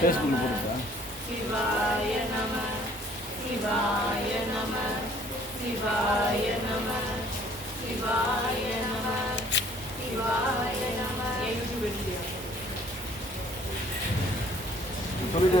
ஃபேஸ்புக்கில் போட்டுருக்கா? சொல்லிட்டே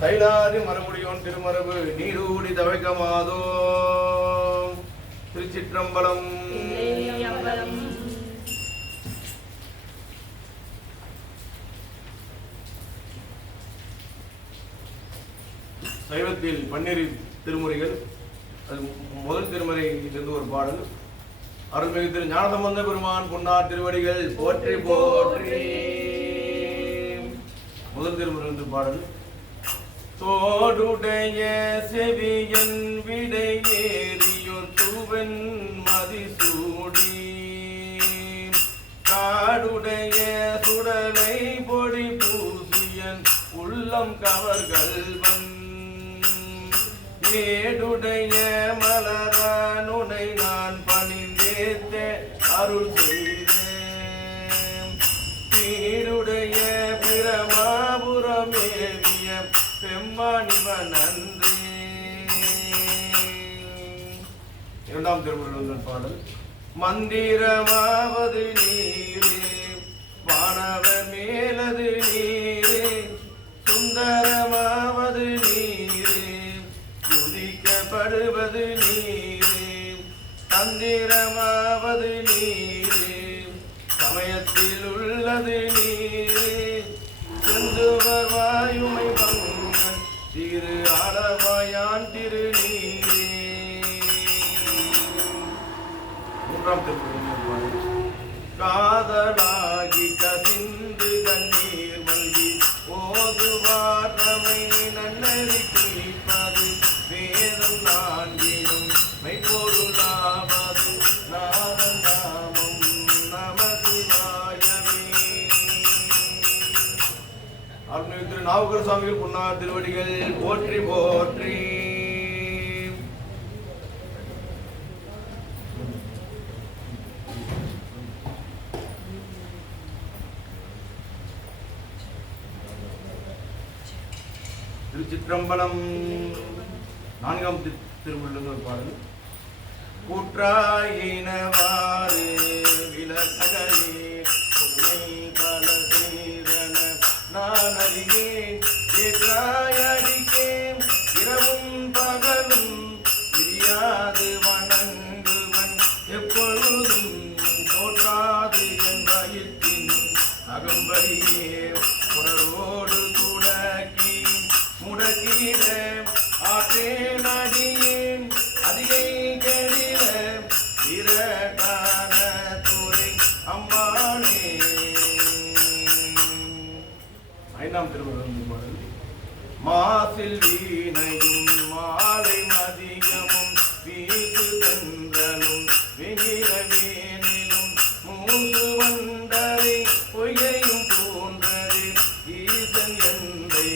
சைலாதி மறுபடியோன் திருமரபு நீடூடி தவைக்கமாதோ. திருச்சிற்றம்பலம். சைவத்தில் 12 திருமுறைகள். அது முதல் திருமுறையிலிருந்து ஒரு பாடல். அருள்மிகு திரு ஞானசம்பந்த பெருமான் பொன்னார் திருவடிகள் போற்றி போற்றி. முதல் திருமுறை பாடல். தோடுடைய செவியன் விடையேறியோர் தூவன் மதிசூடி காடுடைய சுடலை பொடி பூசியன் உள்ளம் கவர்கள்வன் ஏடுடைய மலரானுனை நான் பணிந்தேத்த அருள் செய்தேன் பீடுடைய பிரமாபுரமேவிய பெம்மானிவன் நன்றி. இரண்டாம் திருமுறையில் பாடல். மந்திரமாவது நீரே வானவர் மேலது நீரே சுந்தரமாவது நீரே துதிக்கப்படுவது நீரே தந்திரமாவது நீரே சமயத்தில் உள்ளது நீரே செந்துவர் வாயுமை பங்கன் திரு ஆளவாயான் திரு நீரே. மூன்றாம் திருமுறை. காதலாகி கசிந்து கண்ணீர் மல்கி ஓதுவார் தமை நன்னறி குறிப்பது வேதம் நான்கிலும் மெய்பொருளாவது நாதன் நாமம் நமசிவாயமே. அருள்மிகு திரு நாவுக்கர் சுவாமிகள் பொன்னார் திருவடிகள் போற்றி போற்றி. திருச்சிற்றம்பலம். நான்காம் திருமுறையில் ஒரு பாடல். கூற்றாயினவாறு விலகலே உண்மை பல செய்தன நான் அறியேன் ஏற்றாயடிக்கேன் இரவும் பகலும் பிரியாது வணங்குவன் எப்பொழுதும் தோற்றாது என் வயிற்றின் அகம்படியே உணர்வோடு துடக்கி முடக்கிட ஆற்றேன் அடியேன் அதிகை கெடில இரட்டான துறை அம்மானே. ஐந்தாம் திருமுறை. மாசில் வீணையும் மாலை மதியமும் வீசு தென்றலும் வெயிலவேனிலும் மூசு வண்டரை பொய்யையும் போன்றது ஈசன் எந்தை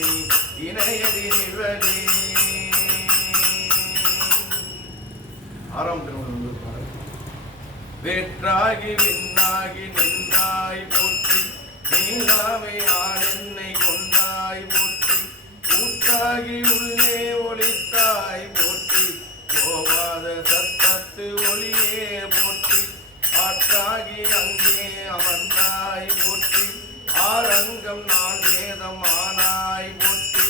இணையடி நிவரே. ஆறாம் திருமுறை. வேற்றாகி விண்ணாகி நின்றாய் போற்றி நீங்காமை ஆளென்னை கொண்டாய் போற்றி ஊற்றாகி உள்ளே ஒளித்தாய் போற்றி போவாத சத்தத்து ஒளியே போற்றி ஆற்றாகி அங்கே அமர்ந்தாய் போற்றி ஆரங்கம் நான் வேதம் ஆனாய் போற்றி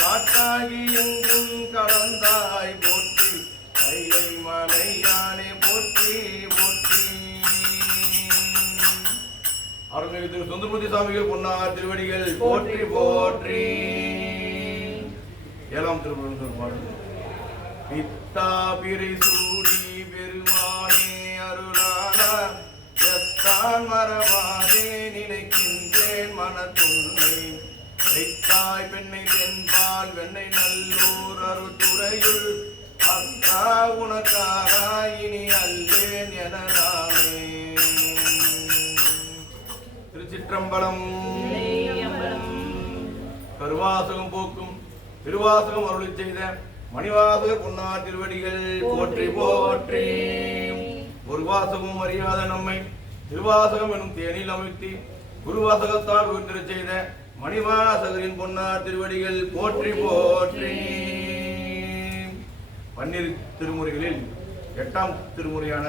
காற்றாகி எங்கும் கலந்தாய் போற்றி கைலை மலையானே போற்றி போற்றி. அருள்மிகு திரு சுந்தரமூர்த்தி சுவாமிகள் பொன்னார் திருவடிகள் போற்றி போற்றி. ஏழாம் திருமுறை பாடல். பித்தா பிறை சூடி பெருமானே அருளாளா எத்தான் மரபாதே நினைக்கின்றேன் மனத்துன்னை வைத்தாய் பெண்ணை தென்பால் வெண்ணை நல்லூர் அருத்துறையுள் அத்தா உனக்காராய் இனி அல்லேன் எனலாமே. திருச்சிற்றம்பலம். கருவாசகம் போக்கும் திருவாசகம் அருளி செய்த மணிவாசகர் பொன்னார் திருவடிகள் போற்றி போற்றி. ஒரு வாசகமும் அறியாத நம்மை திருவாசகம் எனும் தேனில் அமைத்தி குருவாசகத்தால் உயிர்த்திடச் செய்த மணிவாசகரின் பொன்னார் திருவடிகள் போற்றி போற்றி. 12 திருமுறைகளில் 8ஆம் திருமுறையான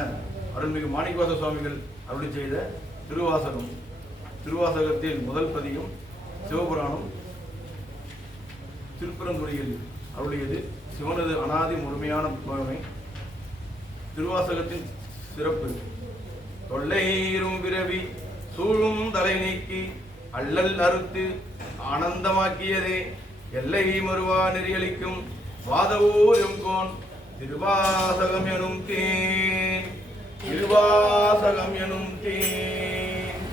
அருள்மிகு மாணிக்கவாசக சுவாமிகள் அருளி செய்த திருவாசகம். திருவாசகத்தில் முதல் பதிகம் சிவபுராணம். திருப்பரந்துறையில் அருளியது சிவனது அனாதி முழுமையான புகழமை. திருவாசகத்தின் சிறப்பு: தொல்லையிரும் பிறவி சூழும் தலை நீக்கி அல்லல் அறுத்து ஆனந்தமாக்கியதே எல்லை மறுவா நெறியளிக்கும் வாதவூர் எங்கோன் திருவாசகம் எனும் தேன். திருவாசகம் எனும் தேன்.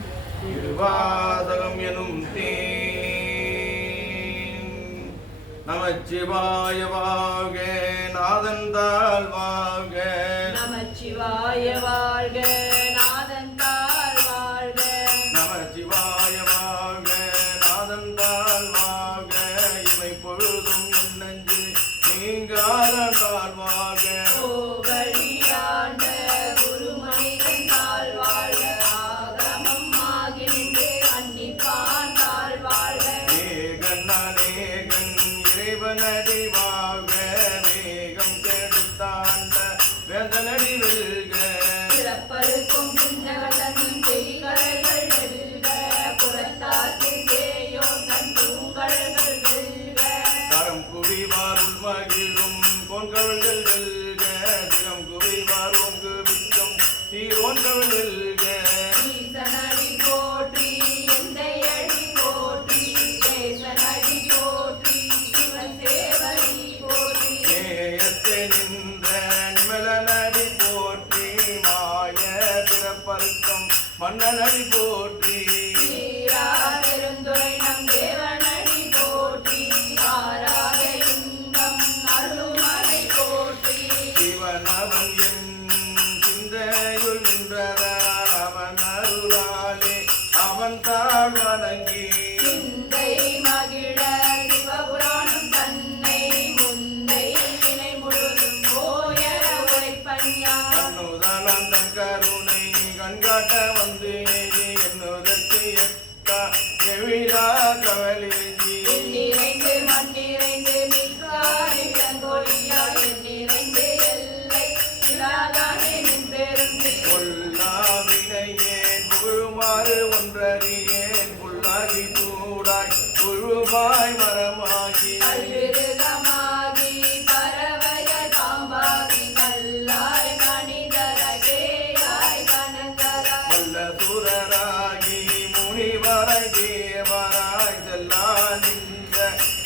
திருவாசகம் எனும் தேன். நமச்சிவாய வாழ்க, நாதன் தாழ் வாழ்க. நமச்சிவாய வாழ்க, நாதன் தாழ் வாழ்க. நமச்சிவாய வாழ்க, நாதன் தாழ் வாழ்க. இமை பொழுதும் என் நெஞ்சில் நீங்காத தாழ் வாழ்க. கோவழியாண்ட குருமனிதன் தாழ் வாழ்க. ஆகமம் ஆகி நின்று அன்னிப்பான் தாழ் வாழ்க. ஏகன் அநேகன் இறைவனடி வாழ்க. மேகம் கெடுத்தாண்ட வேதனடி வெல்க. பிறப்பருக்கும் புஞ்சகலனும் செய்கடல்கள் வெல்க. புறத்தாக்கு தேயோ தன் பூங்கடல்கள் வெல்க. தரம் குவிவார் உள்மகிழும் கோன்கவல்கள் வெல்க. திறம் குவிவார் ஓங்கு விக்கம் சீரோன்கவல் வெல்க. ஈசனடி போற்றி, எந்தையடி போற்றி, தேசனடி போற்றி, சிவன் சேவடி போற்றி. நேயத்தே நின்ற நிமலனடி போற்றி. மாய பிறப்பருக்கம் மன்னனடி போற்றி. சீரா பெருந்துரை நம் தேவனடி போற்றி. ஆராத இன்பம் அருள்மலை போற்றி. சிவனவன் என் சிந்தையுள் நின்றதால் அவன் அருளாலே அவன் தாழ் வணங்கி சிந்தை மகிழ சிவபுராணம் தன்னை முந்தை வினை முழுதும் போய உரைப்பஞ்ஞான். கண்ணுதலம் தன் கருணை கண்காட்ட வந்து என்னுதற்கு எட்டா எவிழா கவலேஜி. எண்ணிறைந்து மண்ணிறைந்து மிக்காய் விளங்கொழியாய் எண்ணிறைந்து எல்லை இலாதானே நின் பெருந்தி. கொல்லாவினையேன் புகழுமாறு ஒன்றறியேன். புல்லாகி கூடாய் புழுவாய் மரமாகி கல்விருகமாகி பறவையாய் பாம்பாகி கல்லாய் மனிதரகேயாய் கனங்கராய். வல்ல சுரராகி முனிவராய் தேவராய் செல்லா நின்ற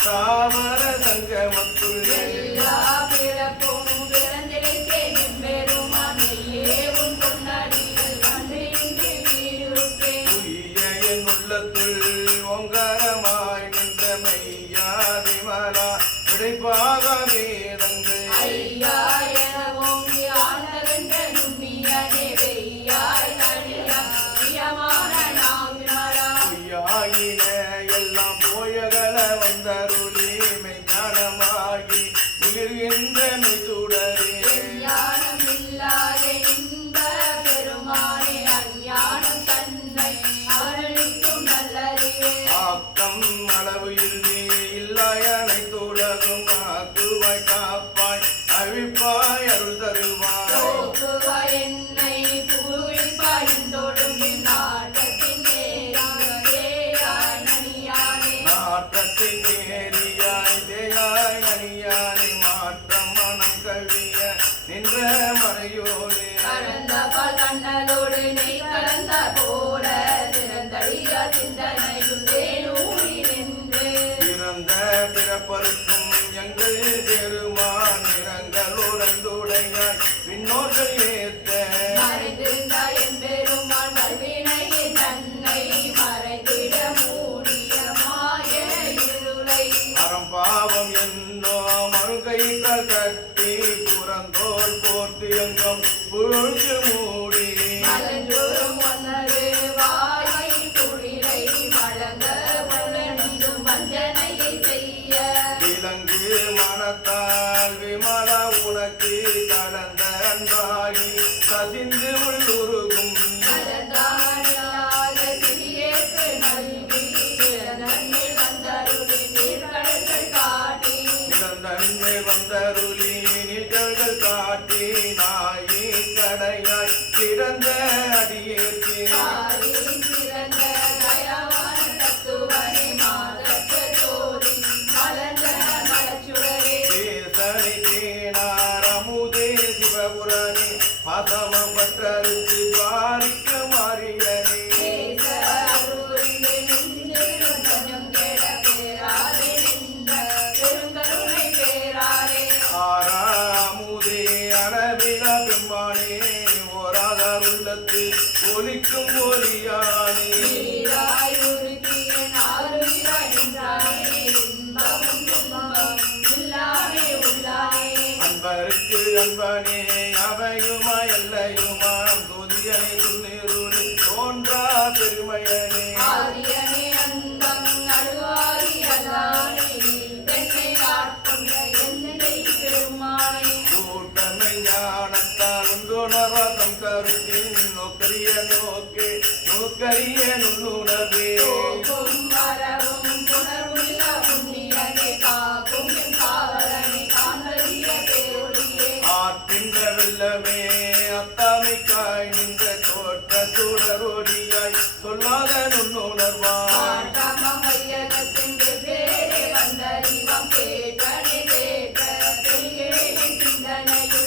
தாவர சங்கமத்துள் எல்லா பிறப்பும் பிறந்திருக்கே நிம்பெருமான் மெய்யே உன் பொன்னடிகள் கண்டின்றி வீடுற்றேன். உய்ய என் உள்ளத்துள் ஓங்காரமாய் நின்ற மையா விமலா விடைப்பாக வேதங்கள் ஐயா என ஓங்கி ஆனதென்ற நுண்ணியனே வெய்யாய் நடியாய் பிரியமான நாம் விமலா. பொய்யாயின எல்லாம் போயகல வந்தருளி மெய்ஞானமாகி மிளிர்கின்ற மெய்சுடரே. ஞானம் இல்லாத இன்ப பெருமானே அஞ்ஞானம் தன்னை அருளிக்கும் நல்லறிவே. ஆக்கம் அளவு இறுதி இல்லாய் அனைத்துலகும் ஆக்குவாய் காப்பாய் அழிப்பாய் அருள் தருவாய். போக்குவாய் என்னை புகுவிப்பாய் தொழும்பின் நாட்டத்தின் தேயாய் நனியானே. நாட்டத்தின் ஏரியாய் தேயாய் அணியானை மாற்றம் மனம் கழிய நின்ற மறையோனே. கலந்த பால் கண்ணலோடு நெய் கலந்த போல சிறந்தடியா சிந்தனையுள் தேனூரி நின்று. பிறந்த பிறப்பருக்கும் எங்கள் பெருமான் நிறங்களுடையாய் விண்ணோர்கள் ஏத்த மறைந்திருந்தாய் என் பெருமான் வல்வினையை தன்னை மறைந்திட மூடிய மாய இருளை. அறம்பாவம் என்னோ மறுகைகள் கட்டி புறந்தோல் போட்டு எங்கும் புழுஞ்சு மூடி மலஞ்சோறும் ஒன்னரு வாயை குளிரை வழங்க வளர்ந்தும் வஞ்சனையை செய்ய. விலங்கு மனத்தால் விமலா உனக்கு கடந்த அன்பாகி கசிந்து உள்ளுருகும் மலர்ந்தானியாக சிறியேற்கு நல்கி நன்மை வந்தருளி நீர்கடல்கள் காட்டி. நன்மை வந்தருளி நிகழ்கள் காட்டி நாயின் கடையாய் கிடந்த அடியேற்கு காரி சிறந்த தயவான தத்துவனை மாதற்ற ஜோதி மலர்ந்த பற்றறுத்து பாரிக்க மாறியனே ஆறாமுதே அளவிலா பெம்மானே ஓராதார் உள்ளத்து ஒலிக்கும் ஒலியானே அன்பருக்கு அன்பனே அவையுமா எல்லையுமாம் தொதியனை துண்ணீருளி தோன்றா பெருமையனே கூட்டமை ஞானத்தால் உண்டுணர்வாதம் கருத்தின் நோக்கரிய நோக்கே நோக்கரிய நுண்ணுணர்வே ஆற்றின்ற வெள்ளமே அத்தாமிக்காய் நின்ற தோற்ற சுடரொடியாய் சொல்லாத நுண்ணுணர்வாய்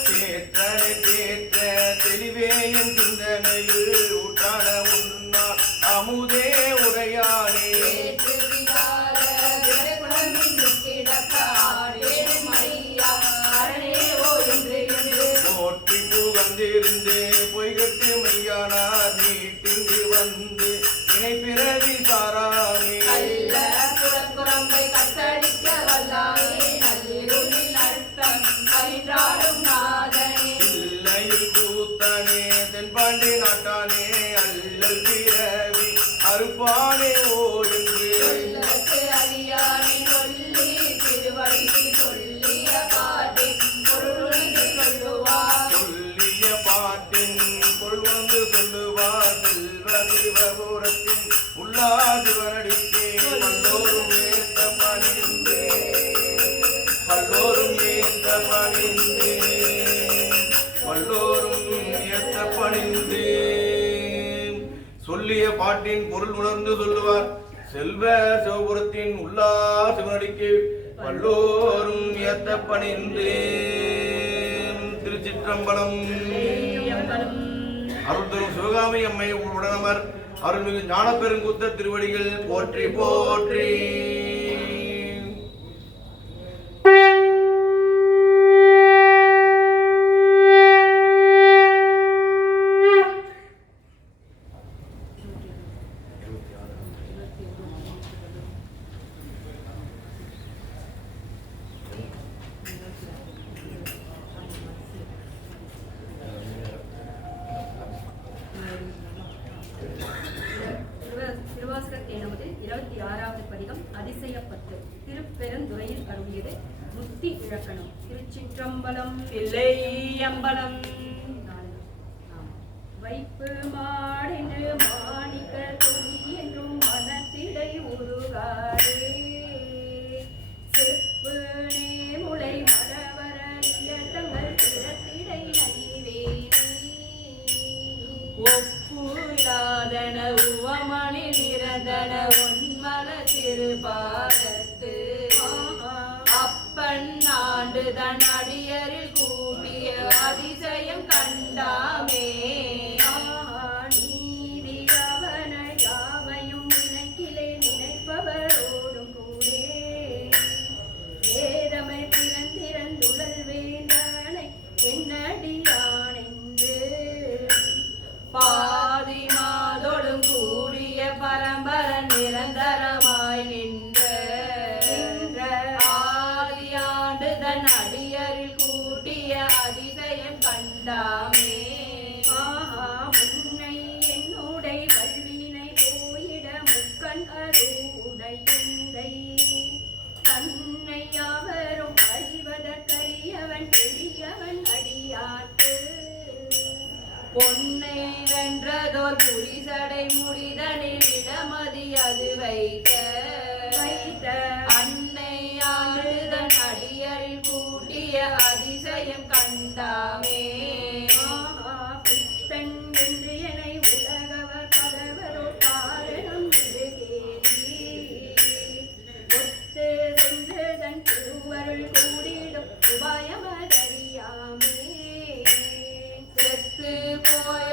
தேற்றனை தேற்ற தெளிவே என் சிந்தனையில் ஊற்றான உன்னார் அமுதே உடையானே போற்றி புகழ்ந்திருந்து பொய்கட்டு மையானார் நீட்டிங்கு வந்து இணை பிறவி சாராமே இல்லையில் கூத்தனே தென்பாண்டி நாட்டானே அல்லல் பிறவி அறுப்பானே ஓ என்று சொல்லிய பாட்டின் பொருள் வந்து சொல்லுவார் செல்வ சிவபுரத்தின் உள்ளாதிவனடிக்கே பல்லோரும் ஏத்த பணிந்தே பல்லோரும் ஏத்த பணிந்தே பல்லோரும் ஏத்த பணிந்தே சொல்லிய பாட்டின் பொருள் உணர்ந்து சொல்லுவார் செல்வ சிவபுரத்தின் உள்ளா சிவனடிக்கே பல்லோரும் ஏத்த பணிந்தே திருச்சிற்றம்பலம். அருள்தரும் சிவகாமி அம்மை உடனமர் அருள்மிகு ஞானப்பெருங்குத்த திருவடிகள் போற்றி போற்றி. திருவாசகத்தேனவது 26வது பதிகம் அதிசயப்பத்து. திருப்பெருந்துறையில் அருளியது முத்தி இலக்கணம். திருச்சிற்றம்பலம். தில்லையம்பலம். வைப்பு மாடென்று மாணிக்க துணி என்றும் மனத்திடை உருகாரே செப்பு நேமுலை மரவர இயட்டங்கள் திறத்திடை நைவேணி ஒப்புலாதன உவமணி நிரந்தன ஒன்மல திருபாதத்து அப்பன் ஆண்டு தன் அடியரில் கூட்டிய அதிசயம் கண்டாமே நீதி அவன யாவையும் நினைக்கிலே நினைப்பவரோடும் கூடே வேதமை பிறந்திறந்துழல் வேந்தனை என்னடியானென்று பாதி மாதோடும் கூடிய பரம்பர நிரந்தரமாய் நின்ற ஆதியாண்டு தன் அடியரில் கூட்டிய அதிசயம் கண்டாமே முன்னை என்னுடை வல்வினை போயிட முக்கண் அருடையந்தை தன்னை யாவரும் அறிவதற்கரியவன் பெரியவன் அடியார்க்கு பொன்னை வென்றதோர் புரிசடை முடிதனில் இடமதி அது வைத்த அன்னை ஆண்டுதன் அடியரில் கூட்டிய அதிசயம் கண்டாமே பித்தன் என்று என்னை உலகவர் பலவரோ காரணம் கேலி ஒத்து சென்று தன் திருவருள் கூடிடும் உபாயமதறியாமே செத்து போய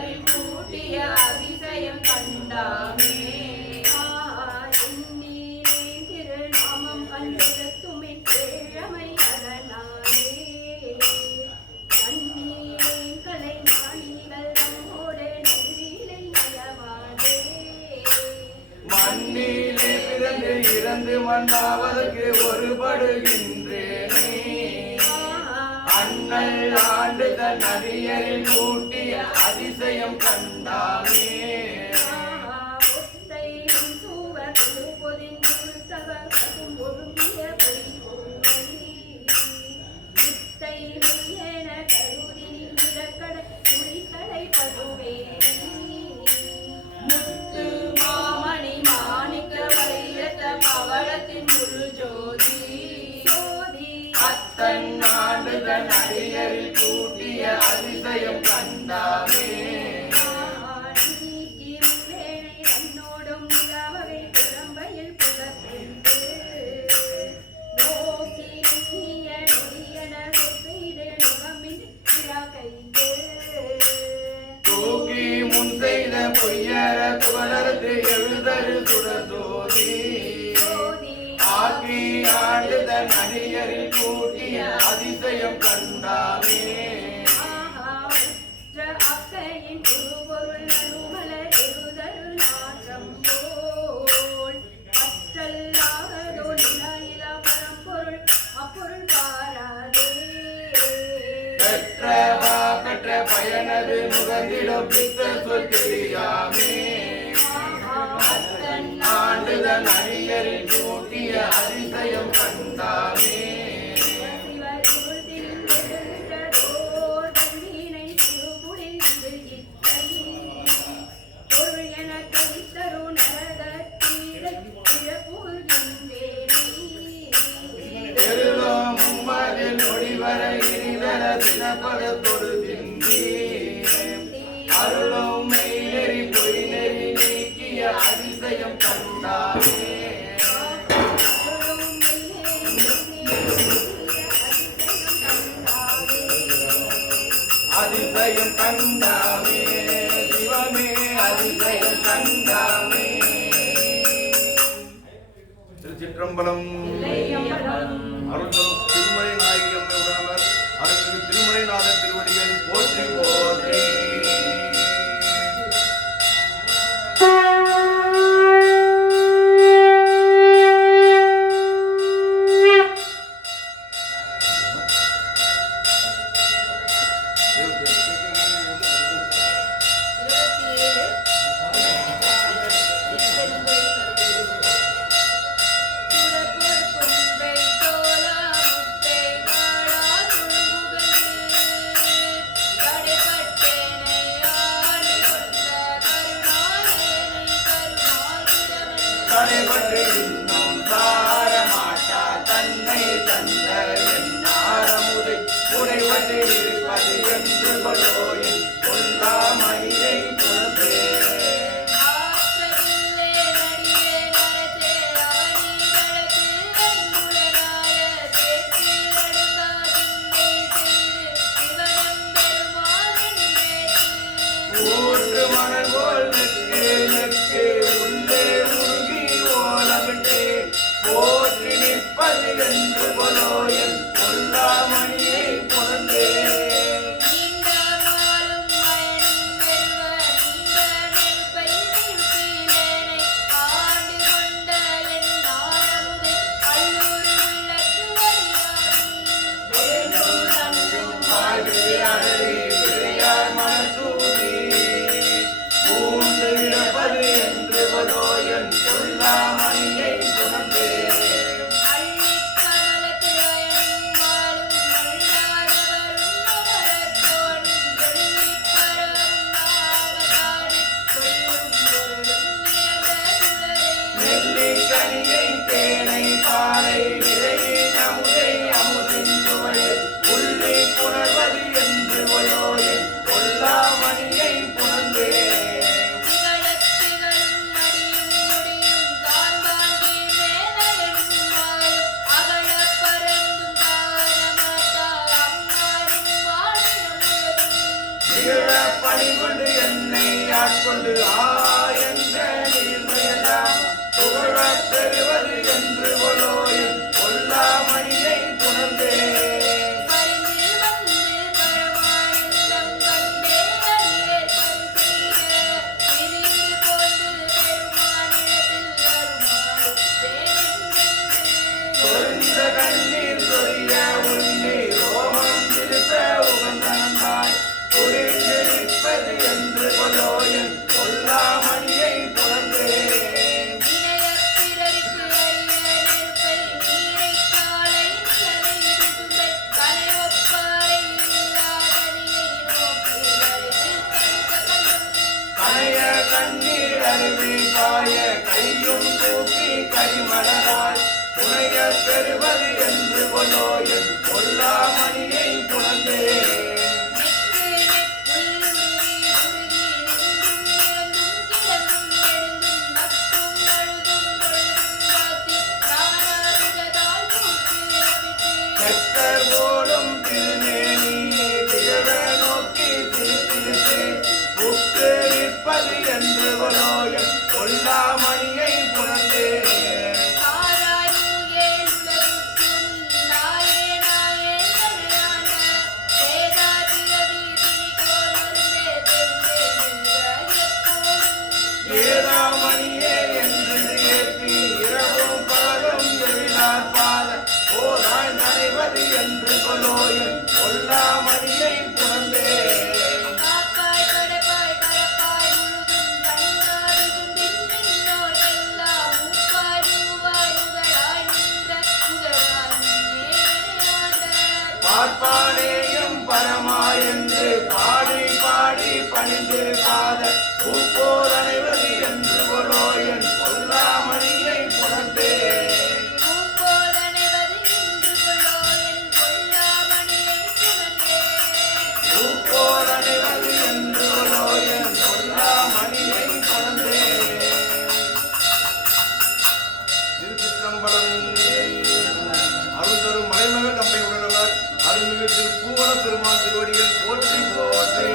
அடியரில் கூட்டிய அதிசயம் கண்டாமே திருநாமம் அன்றெழுத்துமின் கிழமை அதனாலே கண்ணீரின் கலை ஞானிகள் நம்மோடு நெஞ்சிலை நலவாதே மண்ணிலே பிறந்து இறந்து மண்ணாவதற்கு ஒருபடுகின்றேனே அண்ணல் ஆண்டு தன் அடியரில் கூட்டிய அதிசயம் கண்டாமே முத்து மாமணி மாணிக்க வைரத்த பவளத்தின் முழு ஜோதி அத்தன் ஆண்டு தன் அடியரில் கூட்டிய அதிசயம் கண்டாமே தூக்கி முன் செய்த பொய்யர புகழர்த்து எழுதரு சுடசோதி ஆக்கி ஆண்டு தன் அடியரில் கூட்டிய அதிசயம் கண்டாமே பெற்ற பயனது முகந்திடம் பித்த சொல் தெரியாமே ஆண்டு தன் அடியரில் கூட்டிய அதிசயம் கண்டாமே தினப்பதத்தொடு திந்தி அருளும் மெய்நெறி பொய் நெறி நீக்கிய அதிசயம் கண்டாமே அதிசயம் கண்டாமே சிவமே அதிசயம் கண்டாமே. திருச்சிற்றம்பலம். அருள் தரும் திருமலை நாயகி அம்மையுடையவர் அருள்மிகு திருமலைநாதர் திருவடிகள் போற்றி போற்றி. தடைபட்டு இன்னும் சாரமாட்டா தன்னை தந்த என்னாரமுதை உடைவது இருப்பது என்று கொள்ளோயின் கொல்லாமணியை பொறுத்தே. ஊற்று மணல் போல் நெக்கு நெக்கு உள்ளே முருகி ஓலமிட்டு போற்றி நிற்பது என்று கொலோயன் கொல்லாமணியை பொறந்தே. கொல்லாமணியை சுமந்தே. கருவி காய கையும் தூக்கி கரிமலராய் துணைய பெறுவது என்று கொண்டோ என் கொல்லாமணியை புணர்ந்தே போடும் திருமேனியே திகழ நோக்கி திருத்திருத்து உப்பேரிப்பது என்று கொண்டோ என் கொல்லாமணியை புணர்ந்தே ஏராமணியே என்று ஏற்றி இரவும் பகலும் எழிலார் பாத ஓராய் நனைவது என்று கொலோ என் கொல்லாமணியை புணர்ந்தே பார்ப்பானேயும் பரமா என்று பாடி பாடி பணிந்து பாத பூப்போர் அனைவது என்று கொலோ என் கொல்லாமணியை புணர்ந்தே பூப்போர் அனைவது என்று கொலோ என் கொல்லாமணியை புணர்ந்தே திருச்சிற்றம்பலம். அருள்தரும் மலைமகள் தம்மை உடனவர் அருள்மிகு திருப்பூவன பெருமான் திருவடிகள் போற்றி போற்றி.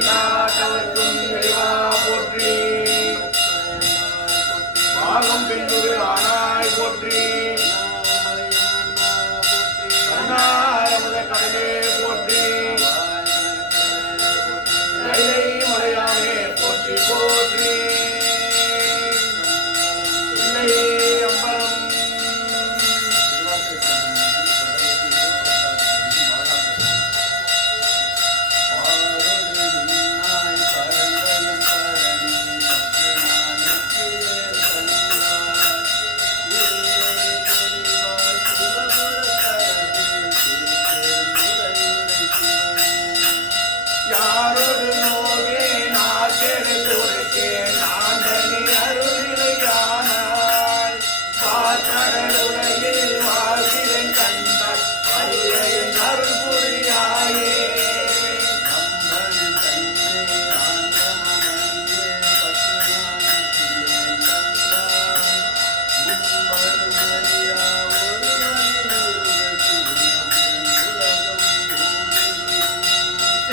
நாட்டவர்க்கும் இறைவா போற்றி. பாகம் பெண்ணுரு ஆனாய் போற்றி. கண்ணாரமுத கடலே போற்றி. கைலை மலையானே போற்றி போற்றி. இல்லை அம்பலம் யாரோடு நோகே நாகெடுத்து உரைக்கேன் ஆண்டனி அருளிலையானாய் பார்க்கடலுலகில் வாழ்கிறேன் கண்டாய் வருகையின் அருள் புரியாயே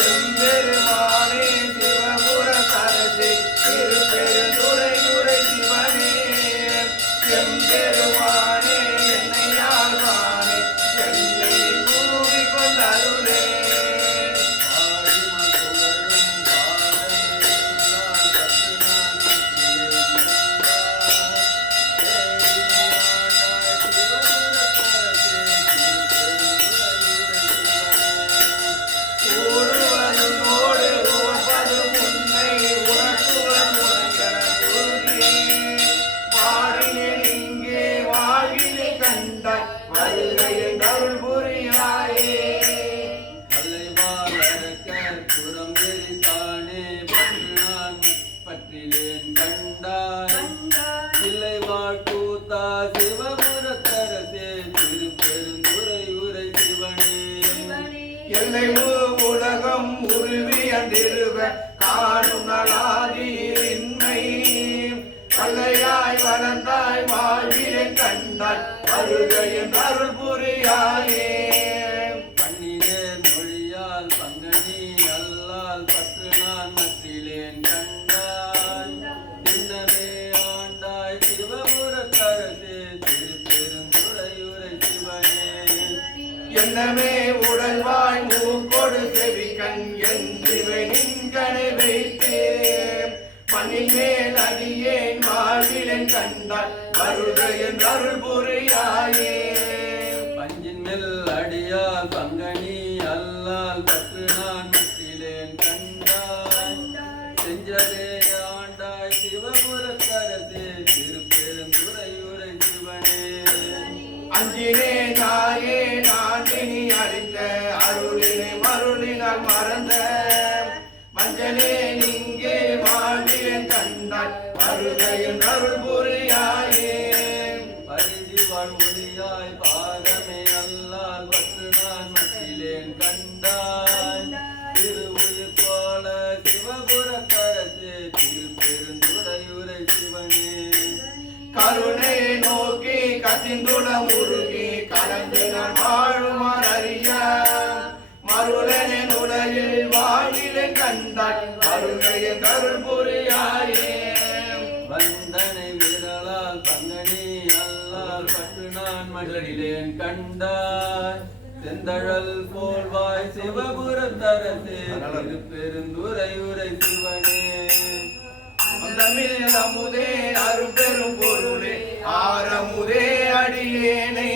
செம்பெருமானே சிவபுர சரசி திருப்பெருந்துறையுரை சிவனே செம்பெருமானே என்னை ஆழ்வானே என்னை கூவி கொண்டருளே கூடுவதும் ஓடு உவப்பதும் உன்னை உணர்த்துவதும் உனக்கென குருதி பாடினேன் இங்கே வாழ்கினை கண்டாய் வருகையில் அருள் புரியாயே பற்றிலேன் கண்டாய் சிலை வாழ்க்கூத்தா சிவபுரத்தரசே திருப்பெருந்துறை உரை சிவனே எல்லை உலகம் உருவியந்திருவ காணும் நலாதீரின்மை கல்லையாய் வளர்ந்தாய் வாழ்விலை கண்டாய் வருகையின் அருள் புரியாயே பண்ணினேன் மொழியால் பங்கனி அல்லால் பற்று நான் மற்றிலேன் கண்டாய் திண்ணமே ஆண்டாய் சிவபுரத்தரசே திருப்பெருந்துறை உரை சிவனே என்னமே உடல்வாய் மூக்கொடு செவிக்கண் என்றிவை நின்கனை வைத்தே மண்ணின் மேல் அடியேன் வாழ்விலன் கண்டால் வருகையின் அருள் புரியாயே பஞ்சின் மேல் அடியால் பங்கனி அல்லால் பற்று நான் முற்றிலேன் கண்டாய் வீரரே ஆண்டாய் சிவபுரத்தரசே திருப்பெருந்துறையூரை சிவனே அஞ்சினே நாயே நாண்டினி அளித்த அருளினை மருளினால் மறந்த மஞ்சனே நீங்கே வாழ்வியன் கண்டாய் அருளையின் அருள் புரியாயே பரிதி வாழ்மொழியாய் பாதமே அல்லால் பற்று நான் மட்டிலேன் கண்டாய் திருவுயிர் போல சிவபுரத்தரசே திருப்பெருந்துறையூரை சிவனே கருணை நோக்கி கசிந்துட முருகி கலந்து நான் வாழுமாறு அறிய மருளனே உலகில் வாழ்விலே கண்டாய் அருளையின் அருள் புரியாயே வந்தனை விரலால் பங்கனி அல்லால் பற்று நான் மகளிலேன் கண்டாய் செந்தழல் போல்வாய் சிவபுரத்தரசே திருப்பெருந்துறையூரை சிவனே அந்தமில் அமுதே அரும்பெரும் பொருளே ஆரமுதே அடியேனை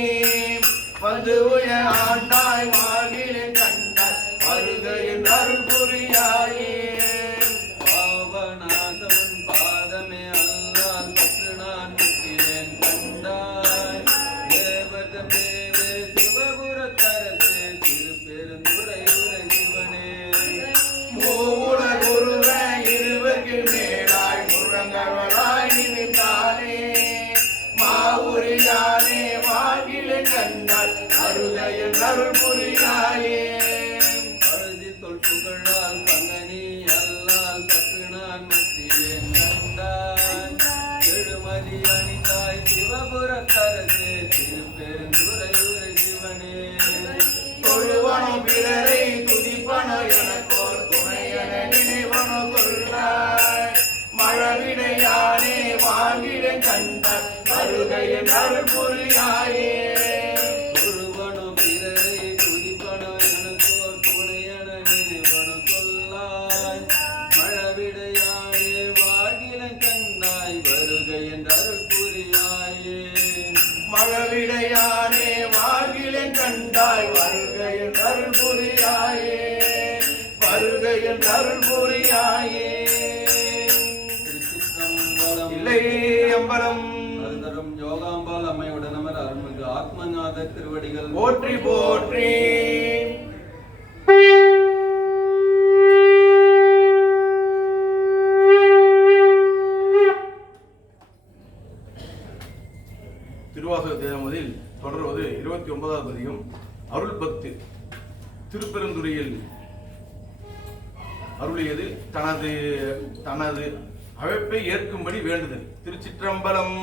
வந்து உய ஆண்டாய் மாகிலே கண்டாய் வருகையின் அருள் புரியாயே பாவநாதன் பாதமே அல்லால் பற்று நான் முற்றிலேன் கண்டாய் தேவதம் தேவே சிவபுரத்தரசே திருப்பெருந்துறையூரை சிவனே மூல குருவ இருவருக்கு மேலாய் முழங்கவளாய் நிமிந்தானே மாவுரியானே மாகிலே கண்டாய் அருகையின் அருள் புரியாயே பழுதி தொல் புகழால் பங்கனி அல்லால் பற்று நான் மற்றிலேன் கண்டாய் எழுமதி அணிந்தாய் சிவபுரத்தரசே திருப்பெருந்துறையூரை சிவனே தொழுவனோ பிறரை துதிப்பனோ எனக்கோர் துணையன நினைவனோ கொள்ளாய் மழவிடையானே வாங்கிட கண்டாய் வருகையின் அருள் புரியாயே ஒருவனோ பிறரை துதிப்பனோ எனக்கோர் துணையன நினைவனோ சொல்லாய் மழவிடையானே வாழ்கில கண்டாய் வருகை என்ற அருள் புரியாயே மழவிடையானே வாழ்கிலே கண்டாய் வருகையின் அருள் புரியாயே வருகையின் அருள் புரியாயே திருச்சிற்றம்பலம் இல்லை அம்பலம் அருந்தரும் யோகாம்பாள் அம்மையுடன் அமர் அருள்மிகு ஆத்மநாத திருவடிகள் போற்றி போற்றி திருவாசக தேவமதில் தொடர்வது 29வது பதிகம் அருள் பக்தி. திருப்பெருந்துறையில் அருளியது தனது தனது அழைப்பை ஏற்கும்படி வேண்டுதல். திருச்சிற்றம்பலம்.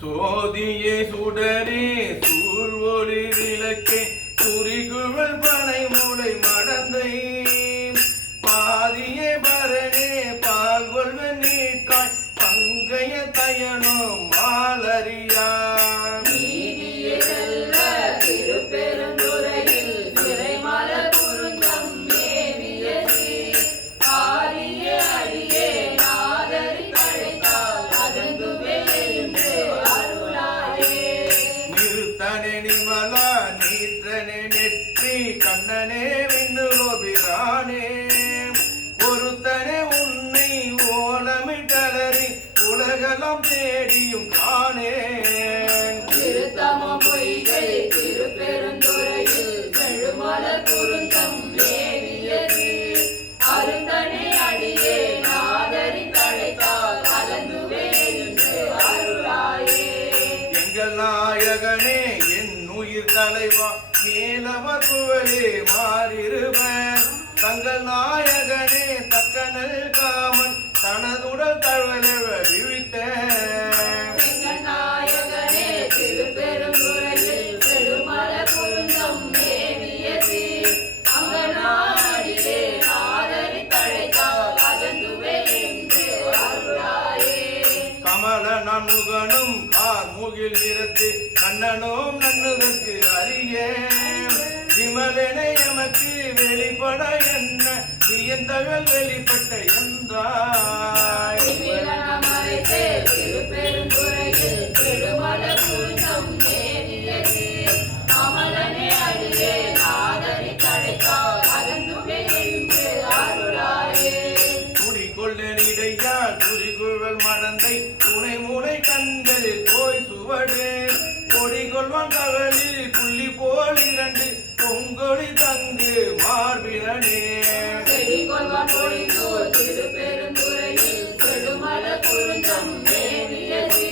சோதியே சுடரே சூழ்வொளி விளக்கே சுரிகுழல் பனை மூளை மடந்தை பாதியே பரணே பால்கொள்வ நீட்டாய் பங்கைய தயனோ மாலரியா திருப்பெருந்துறையில் திரைமலர் குருந்தம் மேவியது ஆரிய அடியே நாதரி தழைத்தால் அதந்துவே என்று அருளாயே நிறுத்தனே நிமலா நீற்றனே நெற்றி கண்ணனே விண்ணுலோபிரானே ஒருத்தனே உன்னை ஓலமிட்டலறி உலகெல்லாம் தேடியும் காணேன். திருத்தமம் பொய்கை திருப்பெருந்துறையில் செழுமலர் குருந்தம் மேவியது அருந்தனே அடியே நாதரி தழைத்தால் கலந்துவே என்று அருளாயே எங்கள் நாயகனே என் உயிர் தலைவா மேலவர் புகழே மாறிருவன் தங்கள் நாயகனே தக்கனல் காமன் தனதுடல் தழுவலவ விழித்த எங்கள் நாயகனே திருப்பெருந்துறையில் செழுமலர் குருந்தம் மேவியது அங்கனாடியே நாதரி தழைத்தால் கலந்துவே என்று அருளாயே கமல நன்முகனும் கார் மூகில் நிறத்து கண்ணனும் நன்னுதற்கு அறிய விமலனை எமக்கு வெளிப்பட என்ன வியந்தவள் வெளிப்பட்ட எந்தாய் மறைத்தே திருப்பெருந்துறையில் செழுமலர் குருந்தம் மேவியது அமலனே அடியே நாதரி தழைத்தால் கலந்துவே என்று அருளாயே செங்கொடி தங்கு மார்பினே செடிகொள்வான் பொழிசூழ் திருப்பெருந்துறையில் செடுமல குறிஞ்சம் மேவியது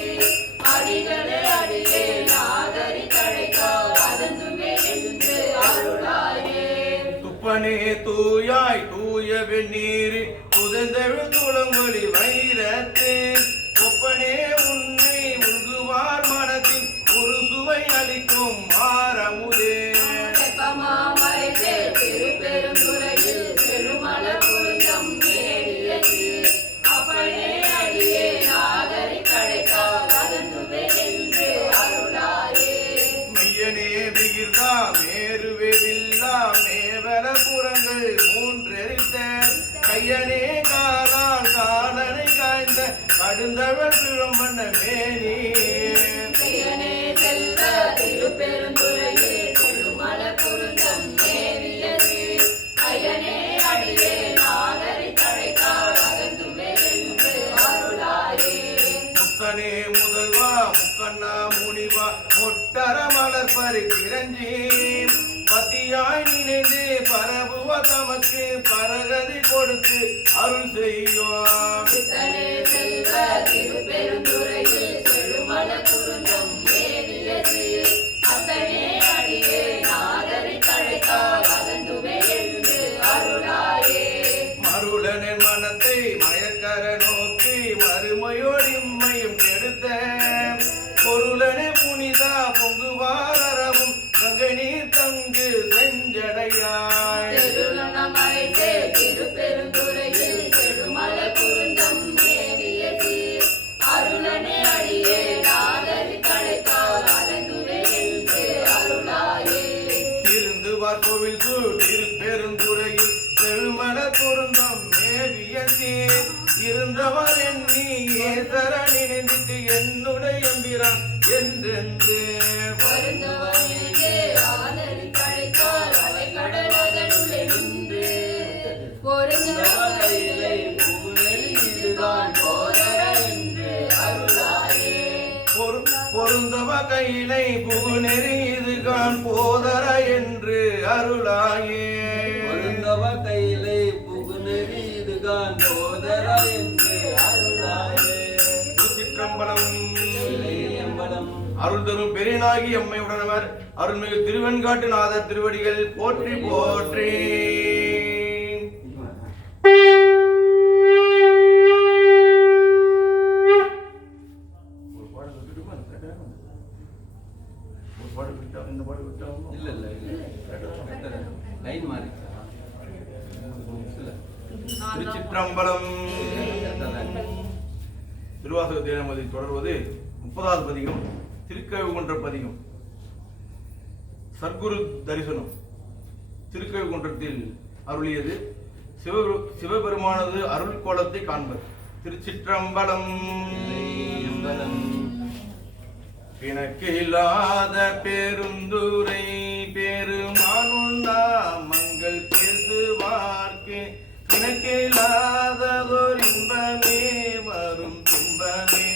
அடிகளே அடியே நாதரி தழைத்தால் அதந்துவே என்று அருளாயே துப்பனே தூயாய் தூய வெந்நீரில் புதந்தெழு துளங்கொலி வைரத்தே ஒப்பனே உன்னை உள்குவார் மனத்தின் ஒரு சுவை அளிக்கும் மாறமுதே செப்பமாமரைத்தே திருப்பெருந்துறையில் செடுமல குறிஞ்சம் மேவியது அப்பனே அடியே நாதரி தழைத்தால் அதந்துவே என்று அருளாயே மையனே விகிர்தா மேருவே வில்லா மேவல புறங்கள் மூன்றெரித்த கையனே காலால் காலனை காய்ந்த கடுந்தவள் பிழம்பண்ண மேனி கையனே செல்வ திருப்பெருந்துறையில் செடுமல குறிஞ்சம் மேவியது கையனே அடியே நாதரி தழைத்தால் அதந்துவே என்று அருளாயே முக்கனே முதல்வா முக்கண்ணா முனிவா முட்டர மலர் பருக்கிறஞ்சி பத்தியாய் நினைந்து பரபுவ தமக்கு பரகதி கொடுத்து அருள் செய்யும் சித்தனே செல்வ திருப்பெருந்துறையில் செடுமல குறிஞ்சம் மேவியது அத்தனே அடியே நாதரி தழைத்தால் அதந்துவே என்று அருளாயே மருளனின் மனத்தை மயக்கர நோக்கி மறுமையோடிம்மையும் கெடுத்த பொருளனே புனிதா பொங்குவாரவும் கங்கை நீர் தங்கு செஞ்சடையாய் திருநமரைத்தே திருப்பெருந்துறையில் செடுமல குறிஞ்சம் மேவியது அருளனே அடியே நாதரி தழைத்தால் அதந்துவே என்று அருளாயே திருந்துவார் கோவில் சூழ் திருப்பெருந்துறையில் செழுமல குருந்தம் மேவியதே இருந்தவர் எண்ணி ஏதர நினைந்துக்கு என்னுடைய எம்பிரான் என்றென்று வருந்தவனே ஆதரி தழைத்தால் அவை கடலதனுள்ளே நின்று பொருந்தவகையிலே புகுநெறி இதுதான் போதர என்று அருளாயே பொருந்தவ கையிலை புகுநெறி இதுகான் போதர என்று அருளாயே பொருந்தவ கையிலே புகுநெறி இதுகான் போதர என்று அருளாயே திருச்சிற்றம்பலம் அம்பலம் அருள் தரும் பெரியனாகி அம்மையுடனவர் அருள்மிகு திருவெண்காட்டு நாதர் திருவடிகள் போற்றி போற்றி இல்ல இல்ல லைன் மாறி திருச்சிற்றம்பலம் திருவாசக தேனமதி தொடர்வது 30வது பதிகம் திருக்கழுகுன்ற பதிகம் சர்க்குரு தரிசனம் திருக்கழுகுன்றத்தில் அருளியது சிவபெருமானது அருள் கோலத்தை காண்பது. திருச்சிற்றம்பலம். பிணக்கில்லாத பெருந்துரை பெருமானுண்டா மங்கள் பேசுவார்க்கு பிணக்கில்லாததோர் இன்பமே வரும் துன்பமே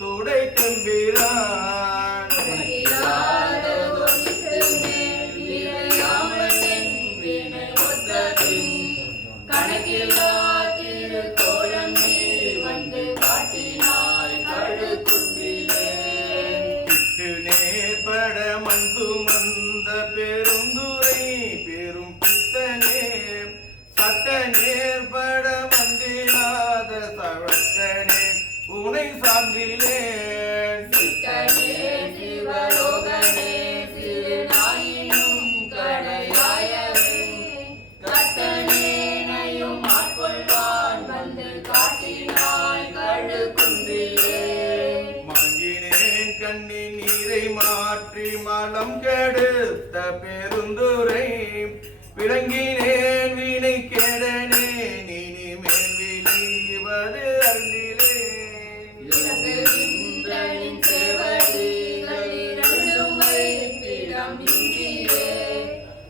துடை தம்பிரான் மந்த பெருந்துரை பெரும் பித்தனே சட்ட நேர்பட மந்திராத சவக்கனே உனை சார்ந்திலே சிவலோகனே சிறுநாயினும் கடையாயவே கட்டனேனையும் ஆட்கொள்வான் வந்து காட்டினாய் கழுகுன்றிலே மங்கினேன் கண்ணி நீரை மாற்றி மலம் கெடுத்த பெருந்துரை விளங்கினேன் வீணை கேடனே நீ மேல் விளைவது அருளிலே இலங்குகின்றனின் சேவடிகள் இரண்டும் வைப்பிடம் இன்றியே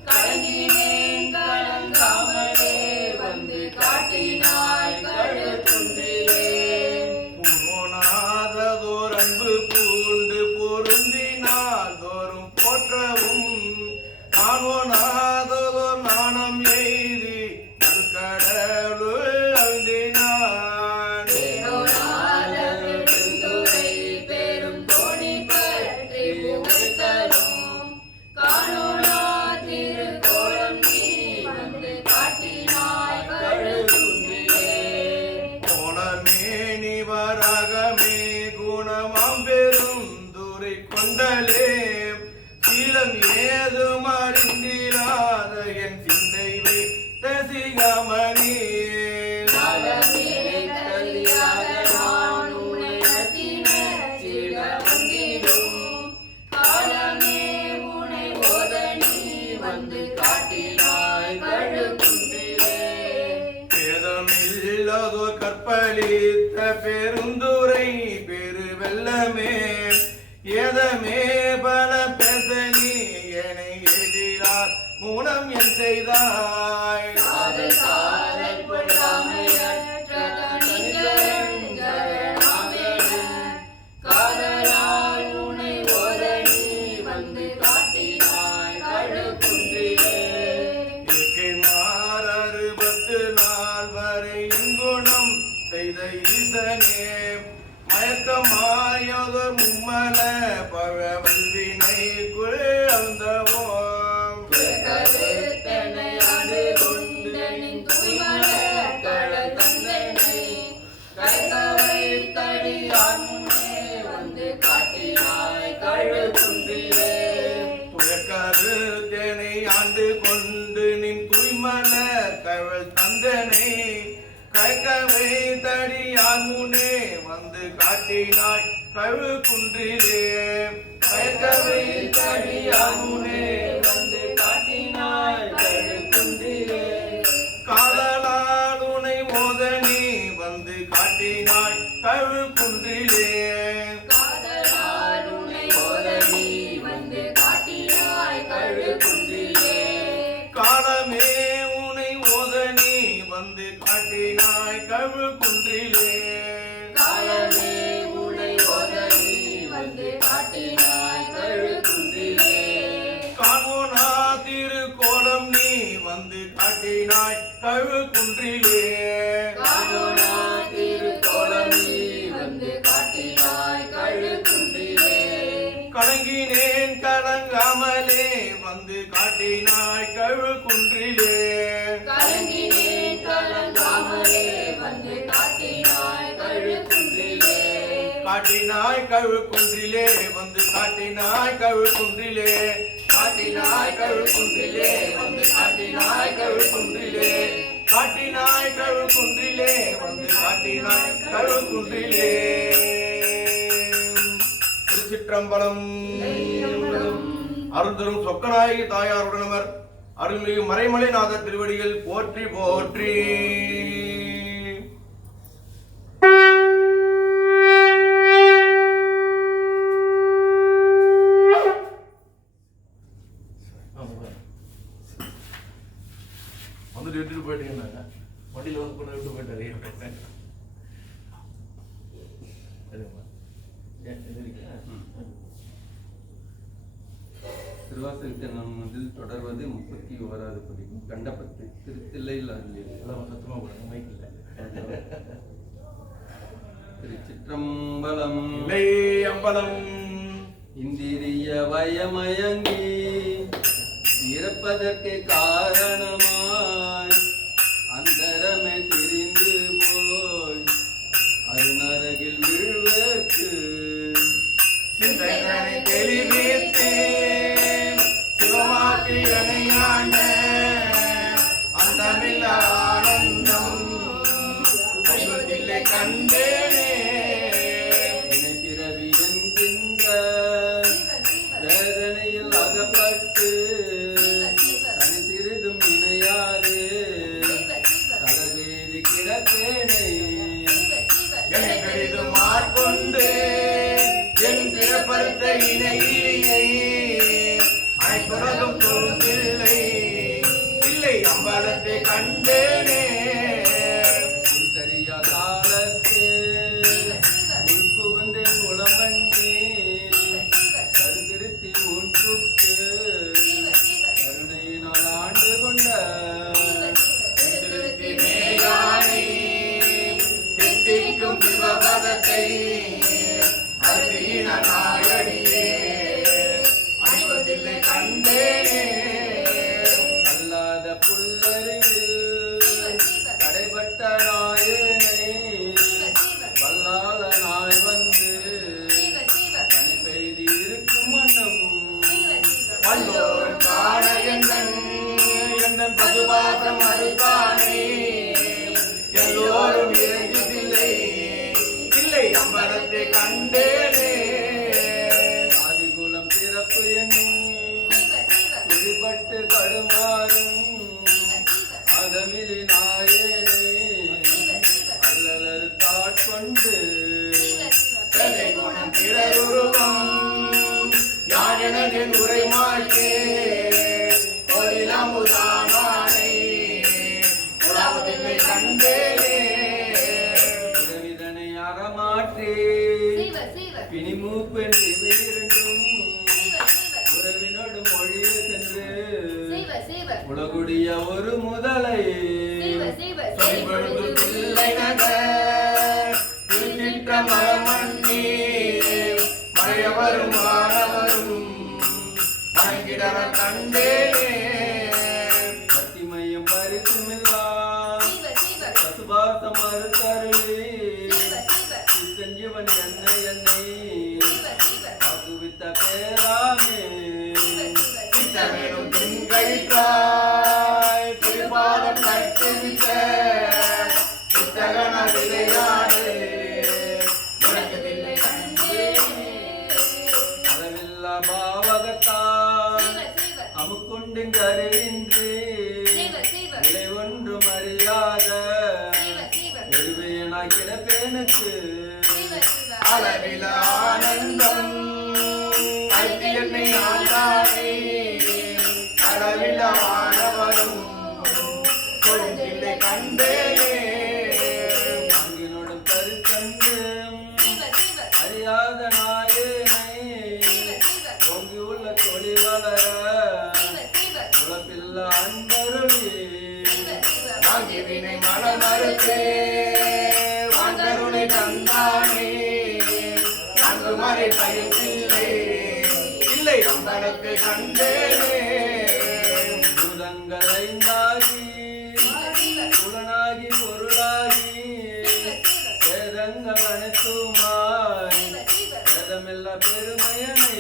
கலங்கினேன் கலங்காமலே வந்து காட்டினாய் கழுகுன்றிலே பூனாததோர் அன்பு பூண்டு பொருந்தினால் தோறும் போற்றவும் காணோனாதோ மோட்சம் எய்தி நடுக்கடலுள் அழுந்தினான். தேனோடாத பெருந்துறை பெரும் தோணி பற்றி புகைத்தலும் காணோனா திருக்கோலம் நீ வந்து காட்டினாய் கழுகுன்றிலே. கோணமேனி வராகமே குணமாம் பெருந்துரை கொண்டலே சீலம் ஏதும் அறிந்திராத என் சிந்தை வைத்த சிகாமணி. காலமே கலியாக நான் உன்னை நச்சிட வந்திடும் காலமே உன்னை ஓத நீ வந்து காட்டினாய் கழுகுன்றிலே. பேதமில்லதோர் கற்பழித்த பெருந்துரை பெரு வெள்ளமே ஏதமே பல பேச நீ என்னை எதிரார் மூலம் என் செய்தாய். காதல் காதல் பொல்லாமையற்ற தனிச்சரண் சரணாமென காதலால் உன்னை ஓத நீ வந்து காட்டினாய் கழுகுன்றிலே. இயற்கை மாறு 64 வரை குணம் செய்த ஈசனே மயக்கமாயதோர் மும்மல பழவல்வினைக்குள் அந்தவோம். கருத்தனை ஆண்டு கொண்டனின் தூய்மலர் கடல் தந்தனை கைகவை தடியான் முன்னே வந்து காட்டினாய் கழுகுன்றிலே. புயக்கருத்தனை ஆண்டு கொண்டு நின் தூய்மலர் கவல் தந்தனை கைகவை தடியான் முன்னே வந்து காட்டினாய் கழு குன்றிலே. கைகவை தடியான் முன்னே வந்து காட்டினாய் கழுகுன்றிலே. காதலால் உனை மோதனி வந்து காட்டினாய் கழு குன்றிலே. காதலால் உன்னை ஓத நீ வந்து காட்டினாய் கழுகுன்றிலே. காலமே உனை ஓதனி வந்து காட்டினாய் கழு குன்றிலே. காலமே உன்னை ஓத நீ வந்து காட்டினாய் கழுகுன்றிலே. காணோனா திருக்கோலம் நீ வந்து காட்டினாய் கழு குன்றிலே. காணோனா திருக்கோலம் நீ வந்து காட்டினாய் கழுகுன்றிலே. கலங்கினேன் கலங்காமலே வந்து காட்டினாய் கழு குன்றிலே. கலங்கினேன் கலங்காமலே வந்து காட்டினாய் கழுகுன்றிலே. காட்டினாய் கழு குன்றிலே வந்து காட்டினாய் கழு குன்றிலே. காட்டினாய் கழு குன்றிலே வந்து காட்டினாய் கழு குன்றிலே. காட்டினாய் கழு குன்றிலே வந்து காட்டினாய் கழு குன்றிலே. திருச்சிற்றம்பலம். அருள் தரும் சொக்கநாயகி தாயாருடனவர் அருள்மிகு மறைமலைநாத திருவடிகள் போற்றி போற்றி. வந்துட்டு விட்டுட்டு போயிட்டீங்கன்னாங்க வண்டியில் வந்து கொண்டு விட்டு போயிட்டாரு. திருவாசகத்தை நம்மதில் தொடர்வது 31வது பதிகம் கண்டபத்து திருத்தில்லையில் எல்லாம் சத்தமாக போடுங்க மைக்கில். திருச்சிற்றம்பலம். அம்பலம் இந்திரிய வயமயங்கி இறப்பதற்கு காரணமாய் அந்தரமே திரிந்து போய் அருணரகில் விழுவதற்கு சிந்தனை தெளிவித்து சிவமாற்றி அணையாண்ட அந்தமில்ல ஆனந்தம் தெய்வத்திலே கண்டேனே. வினைப்பிறவி என்கின்ற வேதனையில் அகப்பட்டு தனி சிறிதும் இணையாது தளவேதி கிடப்பேனே. என்னை பெரிதும் மாற்கொண்டு என் பிறப்பறுத்த இணையிலியை அனைத்துலகம் தொழும் பிள்ளை இல்லை அம்பலத்தை கண்டேனே. சரியா காலத்தே உள்புகுந்தேன் உளமண்ணே கருதிருத்தி உன்புக்கு கருணையினால் ஆண்டு கொண்ட அறிவில் தடைப்பட்ட நாயனை வல்லால நாய் வந்து பனி பெய்து இருக்கும் மன்னம் வல்லோரும் காண எந்தன் பசுபாசம் அறுத்தானே எல்லோரும் இறங்கிதில்லை இல்லை அம்பலத்தை கண்டேனே ஆதிகுலம் பிறப்பு என்னும் பிடிபட்டு கடுமாறும் ஆதமிலி நாயனே அல்லலர் தாட்கொண்டு தலை குணம் பிறருருவம் யான் எனது உரை மாட்டே ஒரிலமுதானானை உலகத்திலே கண்டேனே உறவிதனை அறமாற்றி பிணிமூப்பென்று இவை இரண்டும் உறவினோடு மொழியே சென்று உலகுடைய ஒரு முதலை சொல்பொழுது பிள்ளை நகர் திருச்சிற்ற மரமண்ணி மறையவரும் மாணவரும் வணங்கிடர கண்டேனே பத்திமையும் பரிசுமில்லா பசுபாசம் அறுத்தருளி சித்தஞ்சீவன் என்னை ஆக்குவித்த பேராமே சித்தமேனும் திங்கழித்தாய் திருபாதம் கட்டுவித்த புத்தகன விளையாடு உலகத்திலே கண்டேனே அளவில்லா பாவகத்தால் அமுக்குண்டிங்கு அறிவின்றி நிலை ஒன்றும் அறியாத பெருமையனாய் கிடப்பேனுக்கு அளவில ஆனந்தம் அழுத்தி என்னை ஆண்டானே அளவில ஆனவரும் கொழுந்தில்லை கண்டேனே அங்கினோடும் கருத்தன்று அறியாத நாயனை பொங்கி உள்ள தொழி வளர உழப்பில்ல அன்பருளி வாங்கி வினை மனமறுத்தே வாங்கருணை தந்தானே அங்கு மறை பயனில்லை இல்லை அம்பலத்தை கண்டேனே பூதங்கள் ஐந்தாகி புலனாகி பொருளாகி வேதங்கள் அனைத்துமாய் வேதமில்ல பெருமையனை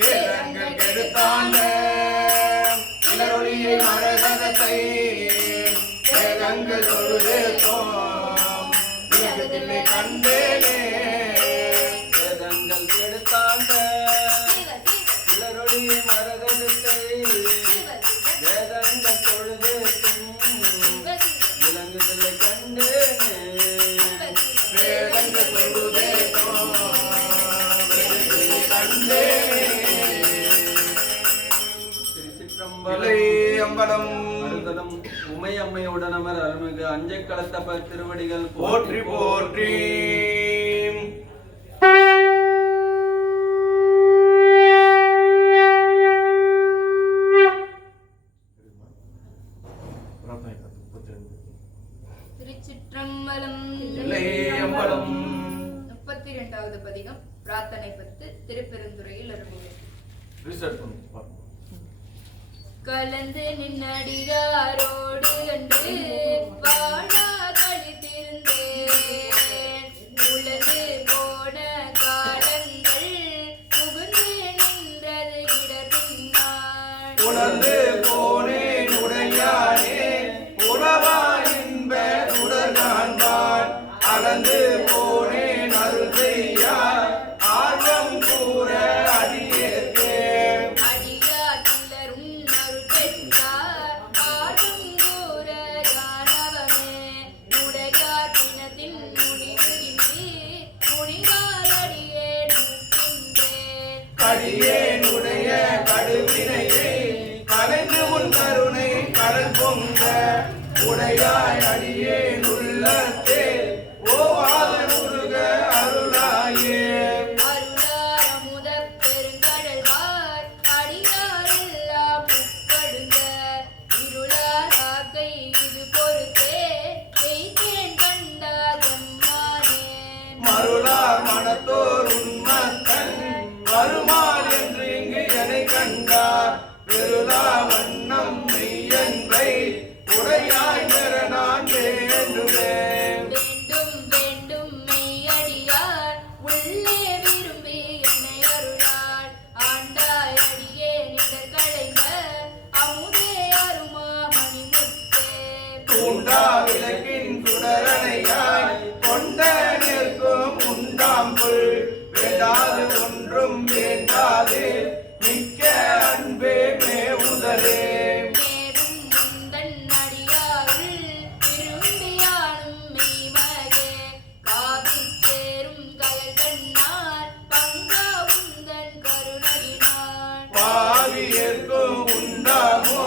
கேதங்கள் கெடுத்தாண்ட இளரொளியை மரகதத்தை வேதங்கள் தொழுதேத்தோம் உலகத்திலே கண்டேனே வேதங்கள் கெடுத்தாண்ட இளரொளி மரகதத்தை வேதங்கள் தொழுதேத்தும் விலங்குதலை கண்டேனே வேதங்கள் தொழுதேத்தோம் உலகத்திலே கண்டேனே திருச்சிற்றம்பலம் அம்பலம் அருந்தலம் உமை அம்மையுடன் அமர் அருள்மிகு அஞ்சை களத்தப்ப திருவடிகள் போற்றி போற்றி திருச்சிற்றம்பலம். அம்பலம் 32வது பதிகம் பிரார்த்தனை 10 திருப்பெருந்துறையில் அருள்மிகு ரிசர்ச் பண்ணி பாருங்க. கலந்து நின்னடிகாரோடு அன்று வாழா கழித்திருந்தேன் உலகு போன காலங்கள் புகுந்து நின்றது இடர்பின்னாள் உணர்ந்து போனேன் உடையானே உறவா இன்ப சுடர் காண்பான் அளந்து போனேன் அருள் செய்யா ஆர்வம் கூற அடியேற்கே அடியா கிளரும் அருள் பெற்றார் ஆர்வம் கூற யானவமே உடையார் பிணத்தின் முடிவுகின்றி துணிவால் அடியே நோக்கின்றேன் அடியேனுடைய கடுவினையை கலைந்து உன் கருணை கடல் பொங்க உடையாய் அடியேன் உள்ளத்தே ஓவாத முருக அருளாயே அருளார் அமுதப் பெருங்கடல்வார் அடியார் எல்லாம் புக்கடுங்க இருளார் காக்கை இது பொறுத்தே வைத்தேன் கண்டார் எம்மானே மருளார் மனத்தோர் உன்மத்தன் வருமால் என்று இங்கு என்னை கண்டார் பெருளா வண்ணம் மெய்யன்பை முறையாய் பெற நான் வேண்டுவேன். வேண்டும் வேண்டும் மெய்யடியார் உள்ளே விரும்பி என்னை அருளார் ஆண்டாய் அடியே நிழல் களைந்த அமுதே அருமா மணிமுத்தே தூண்டா விளக்கின் சுடரணையாய் கொண்ட நிற்கும் உண்டாம் புல் வேண்டாது ஒன்றும் வேண்டாது மிக்க அன்பே மேவுதலே மேவும் முந்தன் அடியாருள் விரும்பியானும் மெய்மகே காவிச் சேரும் கயல் கண்ணார் பங்கா உந்தன் கருணையினார் பாவியர்க்கும் உண்டாமோ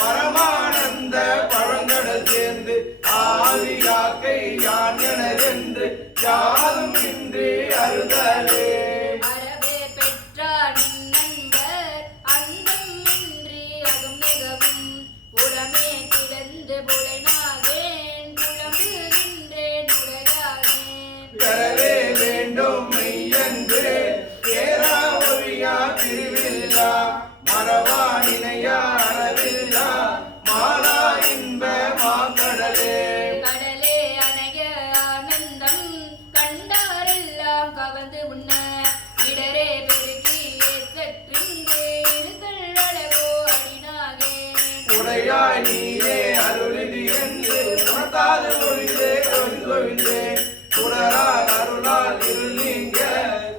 பரமானந்த பழங்கடல் சேர்ந்து ஆவியாக்கை யான் எனதென்று யாரும் இன்றி அருதலே அறவே பெற்றார் நின் நண்பர் அந்தம் இன்றி அகம் மிகவும் புறமே கிடந்து புலனாகேன் புலம்புகின்றேன் உடையாதேன் பெறவே வேண்டும் மெய்யன்று பேரா ஒழியா திருவில்லா மறவா நினையா அளவில்லா மாலா இன்ப மாக்கடலே கடலே அணைய ஆனந்தம் கண்டாரெல்லாம் கவர்ந்து உண்ண இடரே பெருகி ஏற்றற்றின்றே இருத்தல் அழகோ அடினாகேன் உடையாய் நீயே அருளிது என்று உணர்த்தாது ஒழிந்தே ஒழிந்தொழிந்தே துடரால் அருளால் இருளீங்க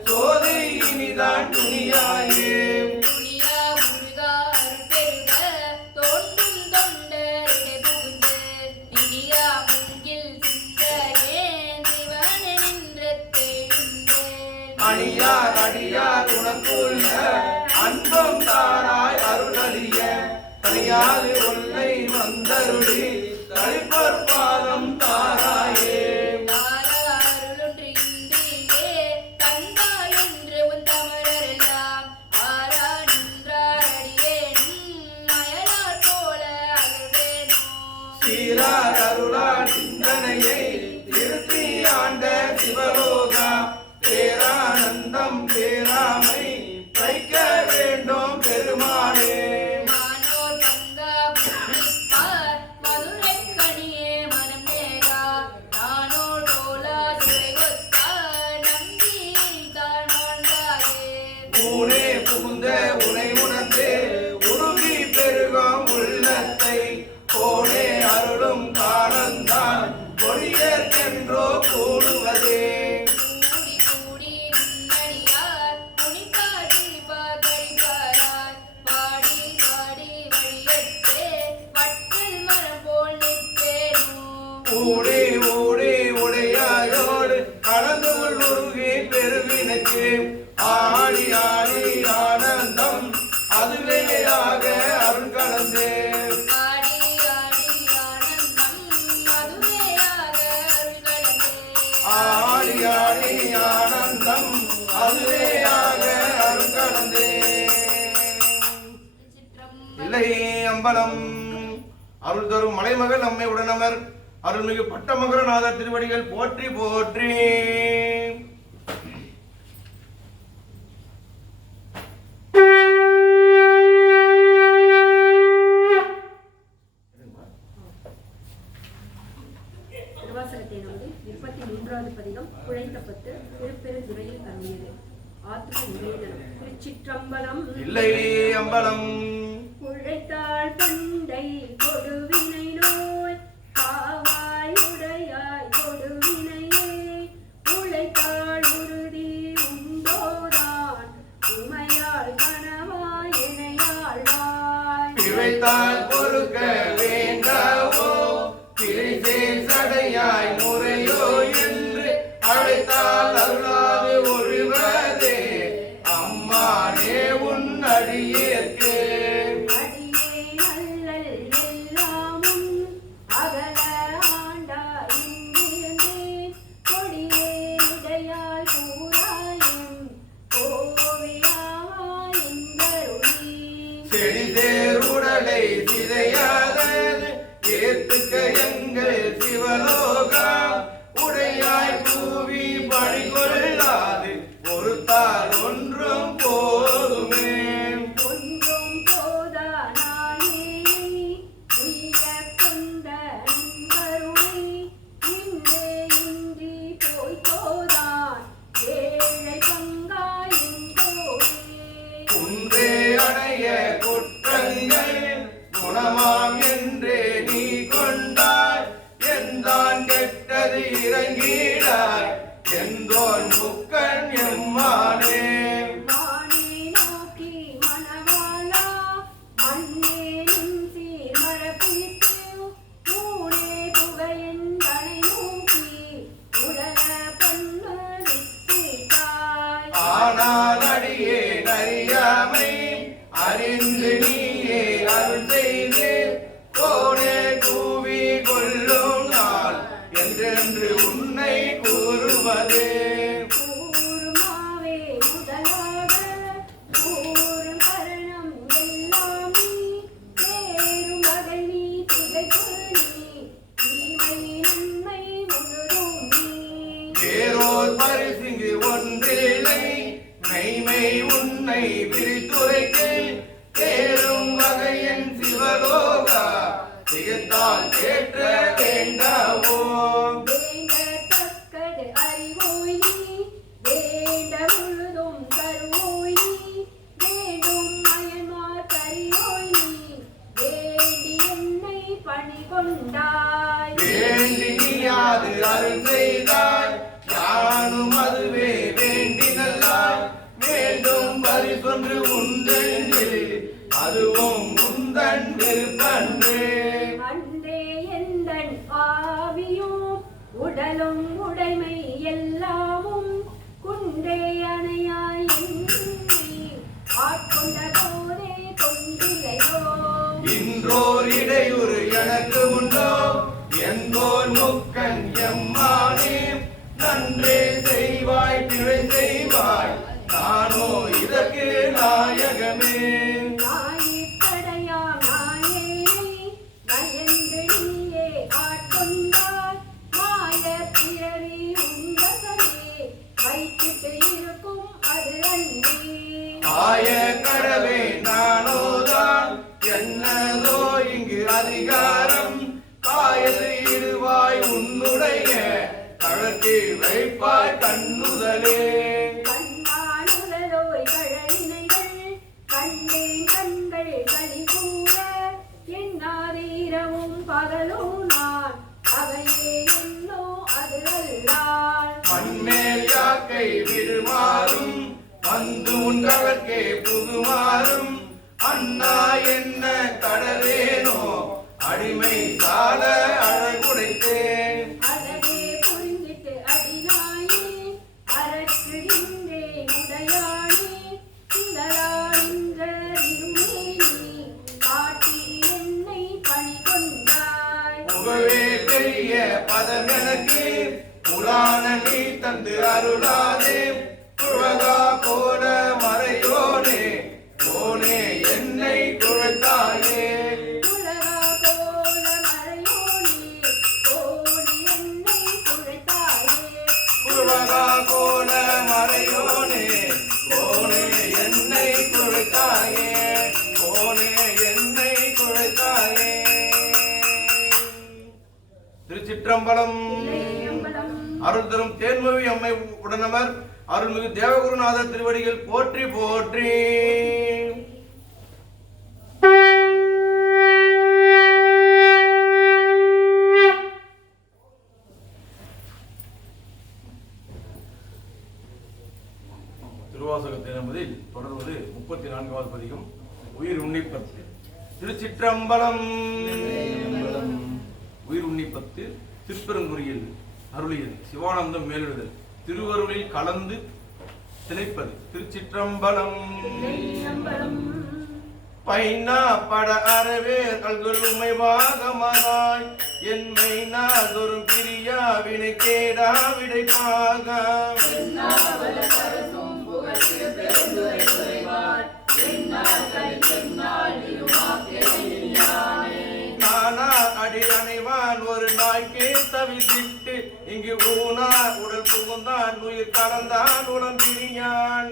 சோதி இனிதான் துணியாயே துணியா முருகா அருள் பெருக தோன்றும் தொண்டரிடை புகுந்து இனியா முன்கில் சிந்தரேன் சிவனே நின்று தேடிந்தேன் அணியார் அடியார் உனக்குள்ள அன்பம் தாராய் அருளறிய தனியாது ஒல்லை வந்தருளி தளிப்பற் பாதம் தாராயே தாரா அருளொன்று இன்றியே தந்தா என்று உன் தமரெல்லாம் ஆரா நின்றார் அடியேனும் அயலார் போல அகழ்வேனோ சீரார் அருளால் சிந்தனையை திருத்தி ஆண்ட சிவலோகா பேரானந்தம் பேராமை வைக்க வேண்டும் பெருமானே மானோர் பங்கா புன்னிப்பார் மதுரைக் கனியே மனம் நேரா நானோர் தோலா சிறை ஒத்தார் நம்பி காணாண்டாயே ஊனே புகுந்த உனை உணர்ந்து உருகி பெருகும் உள்ளத்தை கோனே அருளும் காலந்தான் கொடியற்கென்றோ கூடுவதே கூடி கூடி முன்னடியார் துணிப்பார் கிழிப்பார் கழிப்பாரார் பாடி பாடி வழியற்றே வட்டில் மரம் போல் நிற்பேனோ ஊடி ஊடி உடையாயோடு கலந்து உருகி பெருவினுக்கு ஆடி ஆடி ஆனந்தம் அதுவேயாக அருள் கலந்தே ஆடி ஆடி ஆனந்தம் மதுரையாக அருள் கலந்தே ஆடி ஆடி ஆனந்தம் அதுவேயாக அருள் கலந்தே இல்லை அம்பலம் அருள் தரும் மலைமகள் நம்மை உடனமர் அருள்மிகு பட்டமகரநாத திருவடிகள் போற்றி போற்றி. திருவாசகத்தை நம்பி 23வது பதிகம் குழைத்தப்பட்டு திருப்பெருந்துறையில் தங்கியது ஆத்ம நிவேதனம். திருச்சிற்றம்பலம். இல்லை அம்பலம் குழைத்தாள் பண்டை கொடுவினை நோய் காவாய் உடையாய் கொடுவினையே உழைத்தாள் உறுதி உண்டோதான் உமையாள் கணவாய் இணையாழ்வாய் பிழைத்தால் பொறுக்க வேண்டாவோ பிழைத்தே சடையாய் முறையோ என்று அழைத்தால் அருளாது ஒழிவதே அம்மானே உன் அடியேற்கே அடியே அல்லல் பரிசிங்கு ஒன்றில்லை மெய்மை உன்னை விரித்துரைக்கு தேரும் வகையன் சிவலோகா திகத்தால் ஏற்ற வேண்டாவோ வேண்டத்தக்கது அறிவோய் நீ வேண்ட முழுதும் தருவோய் நீ வேண்டும் மயன்மார் கரியோய் நீ வேண்டி என்னை பணி கொண்டாய் வேண்டி நீயாது அருள் செய்தாய் யானும் அதுவே வேண்டி நல்லாய் வேண்டும் பரிசொன்று உண்டென்று அதுவும் உந்தன் விருப்பன்றே அன்றே எந்தன் ஆவியும் உடலும் உடைமை எல்லாமும் குன்றே அணையாய் என்னை ஆட்கொண்ட போதே கொண்டிலையோ இன்றோர் இடையூறு எனக்கு உண்டோ என்போர் முக்கன் எம்மானே நன்றே செய்வாய் பிழை செய்வாய் நானோ இதற்கு நாயகமே நாயிற்கடையாம் நாயேனை நயந்து நீயே ஆட்கொண்டாய் மாயப் பிறவி உந்தகமே வைத்திட்டு இருக்கும் அது அன்றே ஆய கடவே நானோதான் என்னதோ இங்கு அதிகாரம் காயது இடுவாய் உன்னுடைய கழற்கு வைப்பாய் கண்ணுதலே கண்ணானுதலோய் கழலினைகள் கண்டேன் கண்கள் களிகூற எண்ணாதீரமும் பகலும் நான் அவையே என்னோ அது அல்லால் மண்மேல் யாக்கை விடுமாறும் வந்து உன் கழற்கே புகுமாறும் அண்ணா என்ன கடவேனோ அடிமை சால அழகுடைத்தேன் அதவே புரிஞ்சிட்டு அடிநாயே அரற்றுகின்றேன் உடையானே திகழாகின்ற இருமேனி காட்டி என்னை பணி கொண்டாய் புகவே பெரிய பதம் எனக்கு புராண நீ தந்து அருளாதே புழகா கோல மறையோனே கோனே என்னை குழைத்தாயே உலகா போல மறையோனே கோடி என்னை குழைத்தாயே புழகா கோல மறையோனே கோனே என்னை குழைத்தாயே கோனே என்னை குழைத்தாயே திருச்சிற்றம்பலம் தில்லையம்பலம் அருள் தரும் தேன்மொழி அம்மை உடனவர் அருள்மிகு தேவகுருநாதர் திருவடிகள் போற்றி போற்றி. திருவாசகத்தின் என்பதில் தொடர்வது 34வது பதிகம் உயிர் உன்னிப்பத்து. திருச்சிற்றம்பலம். உயிர் உன்னிப்பத்து திருப்பெருங்குறியில் அருளியது சிவானந்தம் மேலிடுதல் திருவருளில் கலந்து திளைப்பது. திருச்சிற்றம்பலம். பைனா பட அறவே அல்குல் உமை வாகமாய் என்மை நாதொரு பிரியா வினை கேடா விடைப்பாக நானா அடி அணைவான் ஒரு நாய்க்கே தவித்திட்டு இங்கு ஊனார் உடல் புகுந்தான் உயிர் கலந்தான் உடம் பிரியான்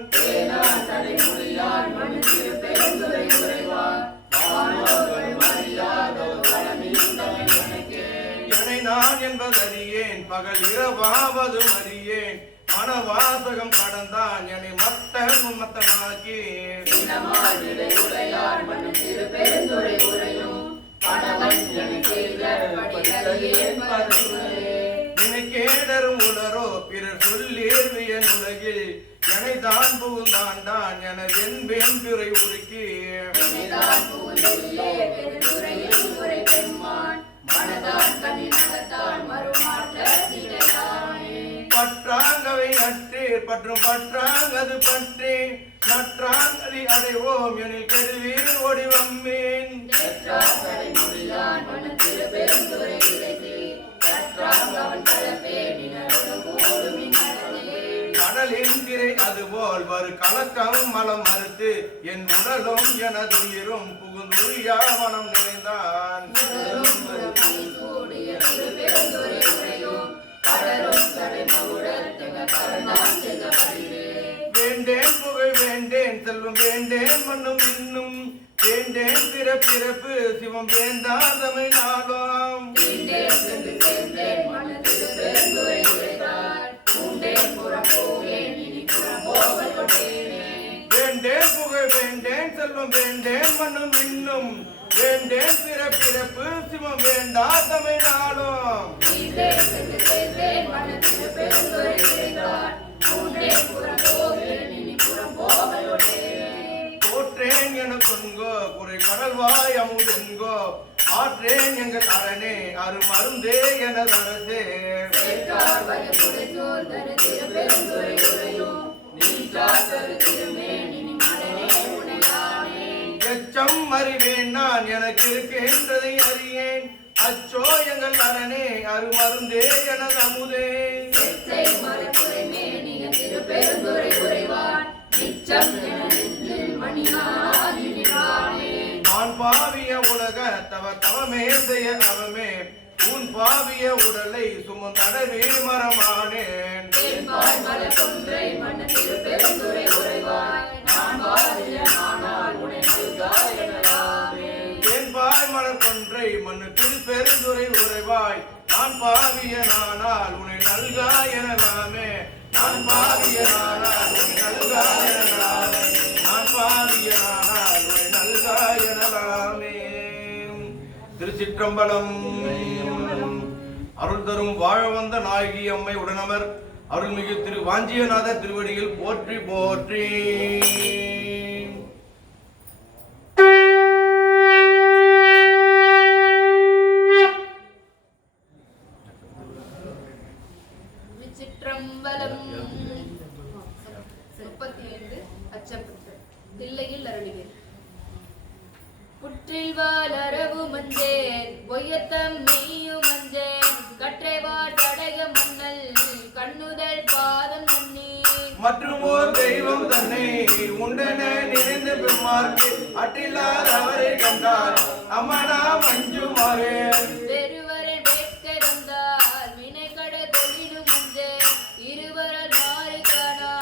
எனை நான் என்பதறியேன் பகல் இரவாவது அறியேன் மனவாசகம் கடந்தான் என்னை மத்தனாக்கி கேடரும் உலரோ பிறர் சொல்லேர்விய உலகில் என்னை தான் புகுந்தாண்டான் என என்பேன் பிறை உருக்கி பற்றாங்கவை நற்றீர் பற்றும் பற்றாங்கது பற்றி நற்றாங்கதி அடைவோம் எனில் கருவீர் ஒடிவம்மேன் கடலின் திரை அதுபோல் வரு கலக்கம் மலம் மறுத்து என் உடலும் எனது உயிரும் புகுந்துரியாவனம் நிறைந்தான் தமிழ்நாடும் தீண்டேன் சென்று சேர்ந்தேன் மனதில் பெருந்துரை உரைத்தார் பூண்டேன் புறம் போகேன் இனி புறம் போகல் கொண்டேனே வேண்டேன் புகழ் வேண்டேன் செல்வம் வேண்டேன் மண்ணும் இன்னும் வேண்டேன் பிறப்பிறப்பு சிவம் வேண்டா தமிழ்நாடும் தீண்டேன் சென்று சேர்ந்தேன் மனதில் பெருந்துரை உரைத்தார் பூண்டேன் புறம் போகேன் இனி புறம் போகல் கொண்டேனே போற்றேன் என கொன்கோ குறை கடல்வாய் அமுதென்கோ ஆற்றேன் எங்கள் அரணே அரு மருந்தே எனது அரசே சேர்த்தார் வயப்புடைத்தோர் தரு திருப்பெருந்துரை உரையும் நீட்டார் தரு திருமேன் இனி மலரே உனையானே எச்சம் அறிவேன் நான் எனக்கு இருக்கின்றதை அறியேன் அச்சோ எங்கள் அரணே அரு மருந்தே எனது அமுதே செச்சை மரப்புரை மேனிய திருப்பெருந்துரை உரைவான் நிச்சம் என நெஞ்சில் மணியாகினானே நான் பாவிய உலக தவமே செய்ய அவமே உன் பாவிய உடலை சுமந்தடவே மரமானேன் தேன்பாய் மலர் கொன்றை மன்ன திருப்பெருந்துரை உரைவாய் நான் பாவிய நானால் உனை நல்காய் எனலாமே தேன்பாய் மலர் கொன்றை மண்ணு திருப்பெருந்துரை உரைவாய் நான் பாவிய நானால் உன்னை நல்காய் எனலாமே நான் பாவிய நானால் உன்னை நல்காய் எனலாமே நான் பாவிய நானால் உன்னை நல்காய் எனலாமே திருச்சிற்றம்பலம் அருள் தரும் வாழ வந்த நாயகி அம்மை உடனமர் அருள்மிகு திரு வாஞ்சியநாத திருவடியில் போற்றி போற்றி திருச்சிற்றம்பலம் 35 அச்சப்பட்டு தில்லையில் அருளிவேன் புற்றில் வாழறவு மஞ்சேன் பொய்யத்தம் மெய்யு மஞ்சேன் கற்றைவார் தடக மன்னல் கண்ணுதல் பாதம் நன்னி மற்றும் ஓர் தெய்வம் தன்னை உண்டென நினைந்த பெருமாற்கு அற்றில்லார் அவரை கண்டார் அம்மனா மஞ்சுமாரே பெருவரை வேட்கை வந்தால் வினை கட தொழிலு மஞ்சேன் இருவரல் மாறு காணா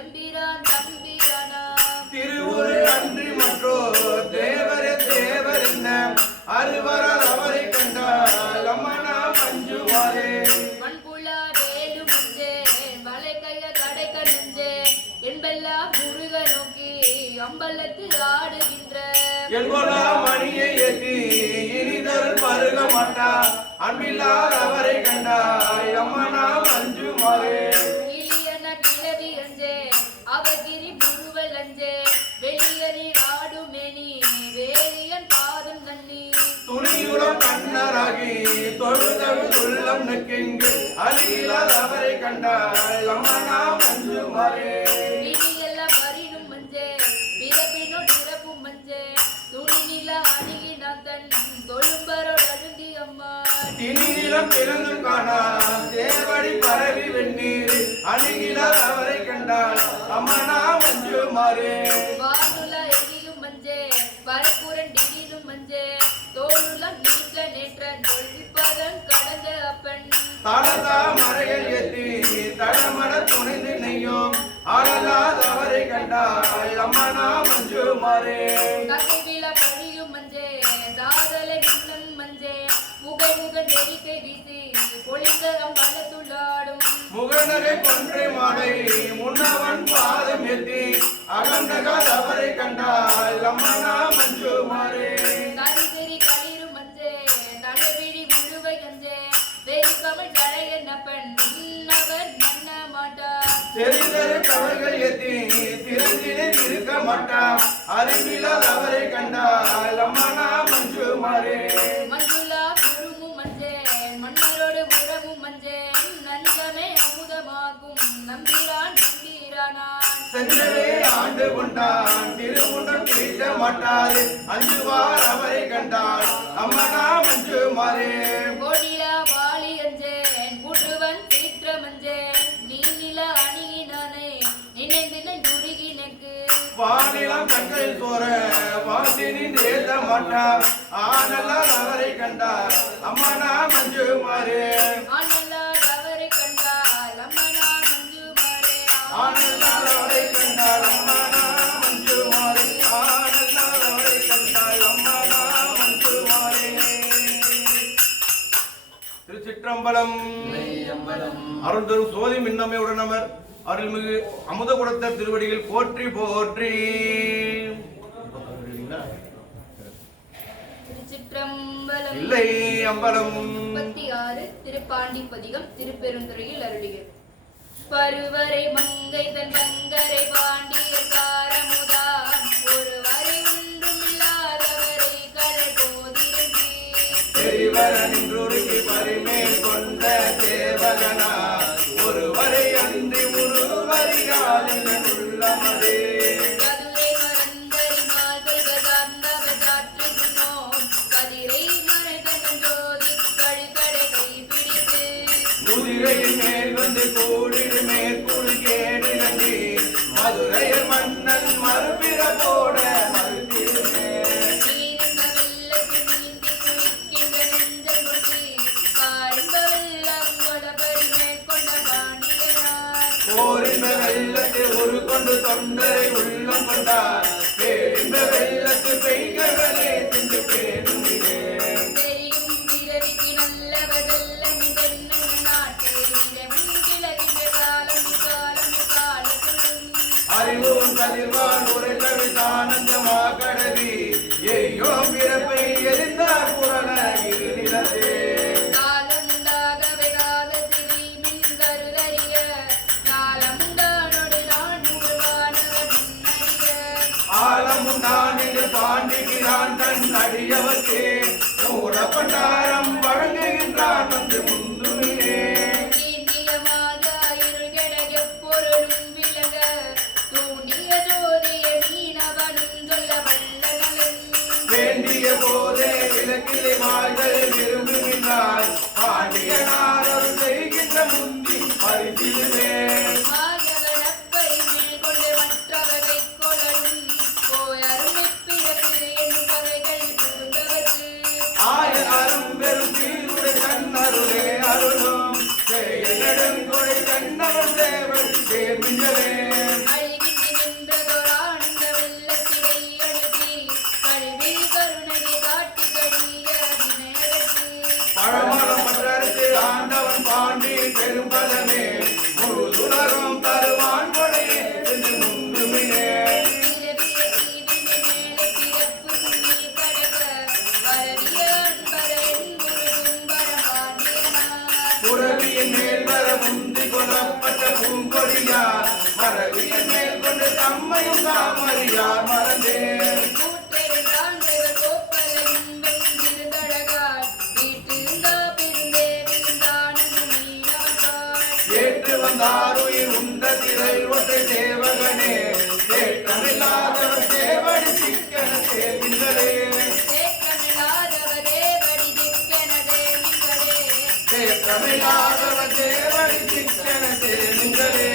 எம்பிரான் தம்பிரானா திருவுரு அன்றி மற்றோர் தேவரே தேவர் என்ன அறுவரால் அவரை கண்டார் அம்மனா மஞ்சுமாரே மண்புலா வேலு மஞ்சேன் வலை கைய கடை கண்ணுஞ்சேன் என்பெல்லா முருக நோக்கி அம்பலத்து ஆடுகின்ற எங்கொலா மணியை ஏற்றி இனிதருள் பருக மாட்டா அன்பில்லார் அவரை கண்டாய் அம்மனா மஞ்சுமாரே கிளியன கிளவி அஞ்சே அவகிரி புருவல் அஞ்சே வெளியனி நாடு மெனி வேலியன் பாதம் நன்னி துணியுடன் கண்ணராகி தொழுதழு உள்ளம் நெக்கிங்கு அருகிலார் அவரை கண்டாய் அம்மனா மஞ்சுமாரே விழியெல்லாம் வரினும் மஞ்சே பிறப்பினோடு இறப்பும் மஞ்சே துணி நில அணுகினான் தன் தொழும்பரோடு அழுந்தி அம்மா இனிநிலம் பிறந்தும் காணா தேவடி பரவி வெந்நீர் அணுகிலார் அவரை கண்டாள் அம்மனா மஞ்சுமாரே வானுல எழிலும் மஞ்சே பரப்புரன் டிகிலும் மஞ்சே தோளுலம் நீக்க நேற்றன் தொல்விப்பதன் கடந்த அப்பன் தடதா மறைகள் ஏற்றி தடமட துணைந்து நெய்யும் ஆளலாத அவரை கண்டாள் அம்மனா மஞ்சுமாரே ககைவில பழியும் மஞ்சே தாதலை முன்னன் மஞ்சே முகை முகன் எரிக்கை வீசி பொழிந்தகம் வளத்துள்ளாடும் முகநகை கொன்றை மாலை முன்னவன் பாதம் ஏற்றி அகண்டகால் அவரை கண்டாள் அம்மனா மஞ்சுமாரே கரிசெறி களிரும் மஞ்சே தலைவிழி முழுவை கஞ்சே வெறி கமல் ஜடையன் அப்பன் அவர் மன்ன மாட்டார் தெரிந்தரு கவர்கள் ஏற்றி திறந்திலே இருக்க மாட்டான் அறிவிலால் அவரை கண்டாள் அம்மனா மஞ்சுமாரே மஞ்சுளா குருமும் மஞ்சே மன்னரோடு உறவும் மஞ்சே நன்கமே அமுதமாகும் நம்பிரான் நம்பீரானான் சென்றவே ஆண்டு கொண்டான் திருவுண்டம் தீட்ட மாட்டாது அஞ்சுவார் அவரை கண்டாள் அம்மனா மஞ்சுமாரே கோடிலா வாலி அஞ்சேன் கூற்றுவன் சீற்ற மஞ்சேன் நீ நில அணியினானே நினைந்தினை துருகினக்கு வானிலம் கண்கள் சோர வாசினி தேத்த மாட்டார் ஆனலால் அவரை கண்டார் அம்மனா மஞ்சுமாரே ஆனல்லார் அவரை கண்டால் அம்மனா மஞ்சுமாரே ஆனலால் அவரை கண்டால் அம்மனா மஞ்சுமாரே ஆனலால் அவரை கண்டால் அம்மனா மஞ்சுமாரே திருச்சிற்றம்பலம். அருள்தரும் சோதி மின்னம்மை உடனமர் அருள்மிகு அமுத குடத்த திருவடிகள் போற்றி போற்றி. திருச்சிற்றம்பலம். இல்லை அம்பலம். 36 திருப்பாண்டி பதிகம் திருப்பெருந்துறையில் அருளியது. பருவரை மங்கை தன் தங்கரை பாண்டிய காரமுதான் ஒருவரை ஒன்றுமில்லாதவரை கடல் போதிரண்டி பெரிவரனின்றுருகி பரிமேல் கொண்ட தேவகனா ஒருவரை அன்றி ஒருவரியால் உள்ளமதே கதுரை மறந்தரி மால்கள் கதார்ந்தவர் காற்று சொன்னோம் கதிரை மறைதன் ஜோதி கழிகடை கைப்பிடித்து முதிரையின் மேல் வந்து கூடிடு மேற்கூடு கேடு நன்றி மதுரையில் மன்னன் மறுபிற போட மறுத்திருமே நீரின்ப வெள்ளத்தில் நீந்தி குளிக்கின்ற நெஞ்சல் கொண்டு பாரின்ப வெள்ளம் கொட பரிமேற்கொண்ட பாண்டியனார் போரின்ப வெள்ளத்தை ஒரு கொண்டு தொண்டரை உள்ளம் கொண்டார் பேரின்ப வெள்ளத்து பெய்களே தின்று பேருமிலே தெரியும் பிறவிக்கு நல்லவர் வெள்ளம் தென்னன் நாட்டு இறைவன் கிழக்கின்ற காலம் காலத்துடன் அறிவும் கதிர்வான் உரை கவிதானந்தமா கடவி ஏயோ பிறப்பை எரிந்தார் புரண இரு நிலத்தே காலமுண்டாகவே காதத்திரி மின் கருதறிய ஞாலமுண்டானோடு நான் முழுவானவர் முன்னறிய ஆலமுண்டானில் பாண்டிகிறான் தன் அடியவர்க்கே மூடப்பட்டாரம் வழங்குகின்றான் வந்து முந்துமிலே தீண்டியமாக இருள் கெட எப்பொருளும் விளங்க தூண்டிய ஜோதிய மீனவனும் சொல்ல வல்ல நலன் வேண்டிய போதே விளக்கிலே வாழ்தல் விரும்புகின்றார் பாண்டியனார் செய்கின்ற முந்தி பரிசிலுமே மாயகனப்பரி மேல் கொண்டு மற்றவகை கொளரும் போயரும் இப்பிறப்பு என்னும் பகைகள் புகுந்தவர்க்கு ஆயரும் பெரும் தீருடைய கண்ணருளே அருளும் நெடுங்கொடை கண்ணவன் தேவன் சேர்மிஞ்சலே அழிகின்றி நின்றதோர் ஆனந்த வெள்ளத்திடை அழுத்தி கல்வி கருணகை காட்டி கடிய வினயகத்து பழமரம் மற்றருக்கு ஆண்டவன் பாண்டி பெரும்பலமே முழுதுலகம் தருவான் கொடையே என்று முந்துமினே பிறவிய தீவினை மேலே பிறப்பு துணி கடக்க பரவிய அன்பர என்புருகும் வரமாண்டியனார் புறவியின் மேல் வர முந்தி கொல்லப்பட்ட பூங்கொடியார் மரவியின் மேல் கொண்டு தம்மையும் தாமறியார் மறந்தே கூட்டெரு சான்றுகள் கோப்பலையும் வென்றிருந்தழகார் வீட்டிருந்தா பெருந்தேவிருந்தானந்து மீனவன்பாள் ஏற்று வந்தார் உயிர் உண்ட திரை ஒற்றை தேவகனே தேற்றமில்லாதவர் தேவடி சிக்கன சேர்கின்றே தேற்றமில்லாதவர் தேவடி திக்கென தேவிங்களே தேற்றமில்லாதவர் தேவடி சிக்கன சேர்கின்றே.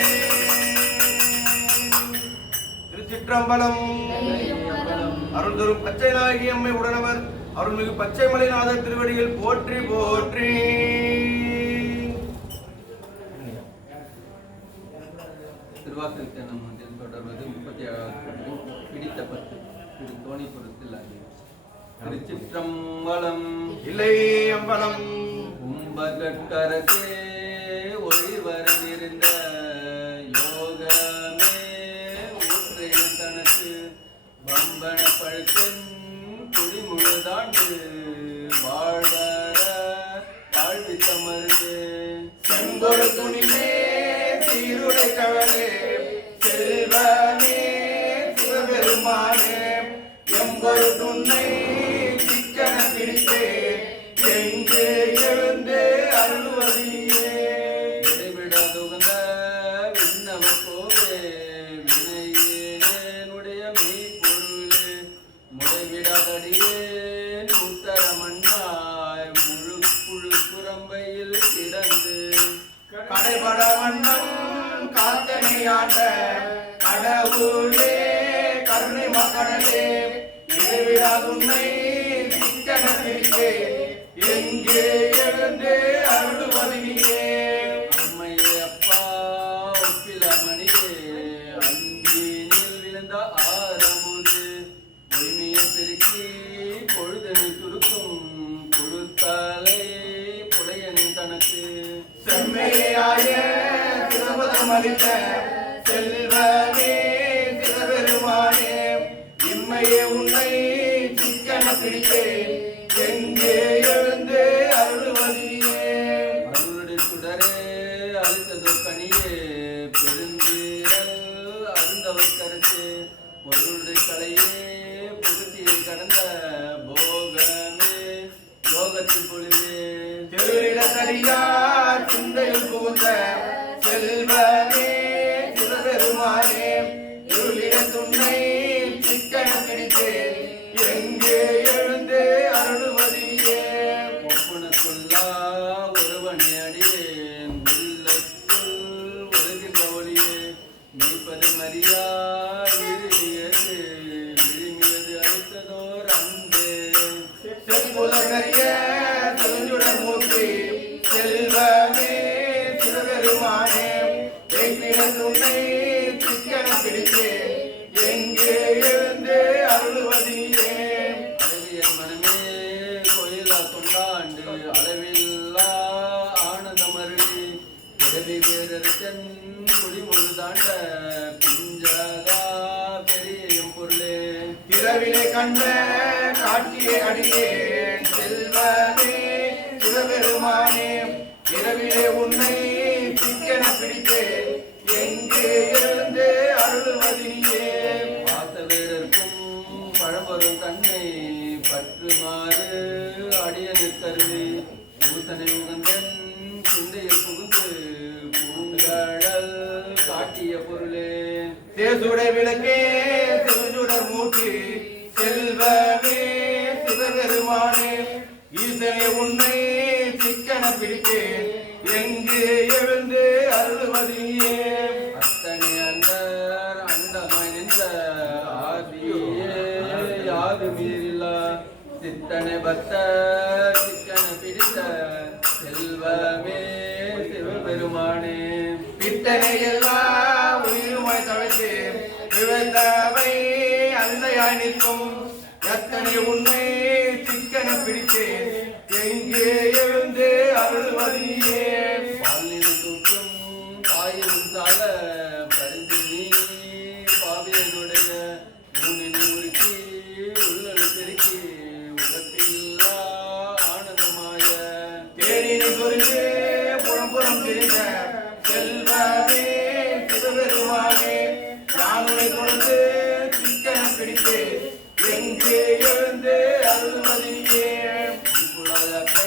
திருச்சிற்றம்பலம். அருள் தரும் பச்சை நாயகி அம்மை உடனவர் அருள்மிகு பச்சை மலைநாதர் திருவடிகள் போற்றி போற்றி. திருவாசகத்தை நம்ம தொடர்வது 37 பிடித்த பத்து திரு தோணிபுரத்தில் ஆகியது. திருச்சிற்றம்பலம். இல்லை அம்பலம். கும்பகரசே ஒளிவரவிருந்த யோகமே ஊற்றேன் தனக்கு வம்பன பழுத்தன் குடி முழுதாண்டு வாழ்வர வாழ்வி தமருவே செம்பொரு துணிலே சீருடை கவலே செல்வமே சிவபெருமானே எம்பொரு துணை சிக்கன பிடித்தே எங்கே எழுந்தே அருள்வதியே இடைவிடாதுகந்த விண்ணவ கோவே வினையேனுடைய மெய்ப்பொருளே முடைவிடாதடியேன் உத்தரமண்ணாய் முழு புழு குரம்பையில் கிடந்து கடைபட வண்ணம் காத்தனையாண்ட கடவுளே கருணை மக்களே இடைவிடாதுன்னை சிக்கன பிடித்தே எங்கே எழுந்தே அருள்வதியே அம்மையே அப்பா ஒப்பிலமணியே அந்தினில் விழுந்த ஆரமுது பொய்மைய பெருக்கி பொழுதனை துருக்கும் கொடுத்தாலை புலையனின் தனக்கு அளித்த செல்வமே சிவபெருமானே இம்மையே உன்னை சிக்கன பிடித்தேன் எங்கே எழுந்து அருள்வதியே அருளுடைய சுடரே அளித்தது கனியே பெருந்தீரல் அருந்தவர் கருத்து பொருளுடைய கலையே புகுத்தியை கடந்த போகமே யோகத்தில் பொழுவே திருவிடத்தடியார் சிந்தையில் புகுந்த செல்வமே சிவபெருமானே இருளிட துணை சிக்கன பிடித்தேன் எங்கே எழுந்து அருள்வதியே ஒப்புனக்குள்ளா ஒருவனை அடியேன் உள்ளத்துள் ஒழுகின்ற ஒளியே மெய்ப்பது மரியா விழியது விழிமியது அளித்ததோர் அன்பே செப்புலகரிய செஞ்சுடர் மூர்த்தி செல்வமே சிவபெருமானே எங்கிட துணை சிக்கன பிடித்தேன் எங்கே எழுந்து அருள்வதியே அழகியன் மனமே கோயிலா கொண்டாண்டு அளவில்லா ஆனந்தம் அருளி பிறவி பேரரசன் குடிமொழி தாண்ட பிஞ்சகா பெரியும் பொருளே இரவிலே கண்ட காட்சியை அடியேன் செல்வமே சிவபெருமானே இரவிலே உன்னை சிக்கன பிடித்தேன் எங்கே எழுந்து அருள்வதியே பார்த்த வீரர்க்கும் பழம்பெரும் தன்னை பற்றுமாறு அடியனு கருதி பூசனை உகந்தன் சிந்தையில் புகுந்து பூங்கழல் காட்டிய பொருளே தேசுடை விளக்கே செல்சுடர் மூர்த்தி செல்வமே சிவபெருமானே ஈசனே உன்னை சிக்கன பிடித்தேன் எங்கு எழுந்து அருள்வதியே அத்தனை அண்டர் அண்டமாய் நின்ற ஆதியே யாது மீறில்லா சித்தனை பக்த சிக்கன பிடித்த செல்வமே சிவபெருமானே பித்தனை எல்லாம் உயிருமாய் தழைத்து விளைந்தவை அன்னையாய் நிற்கும் எத்தனை உன்னை சிக்கன பிடித்தேன் எங்கே எழுந்து அருள்வதியே பாலின தூக்கும் தாயினும் சால பரிந்து நீ பாவியனுடைய ஊனினை உருக்கி உள்ளொளி பெருக்கி உலப்பில்லா ஆனந்தமாய தேனினை குறித்து புறம் தெரிந்த செல்வமே சிவபெருமானே நானுனை தொடர்ந்து சிக்கன பிடித்தேன் எங்கே எழுந்து அருள்வதியே புலாதப்பை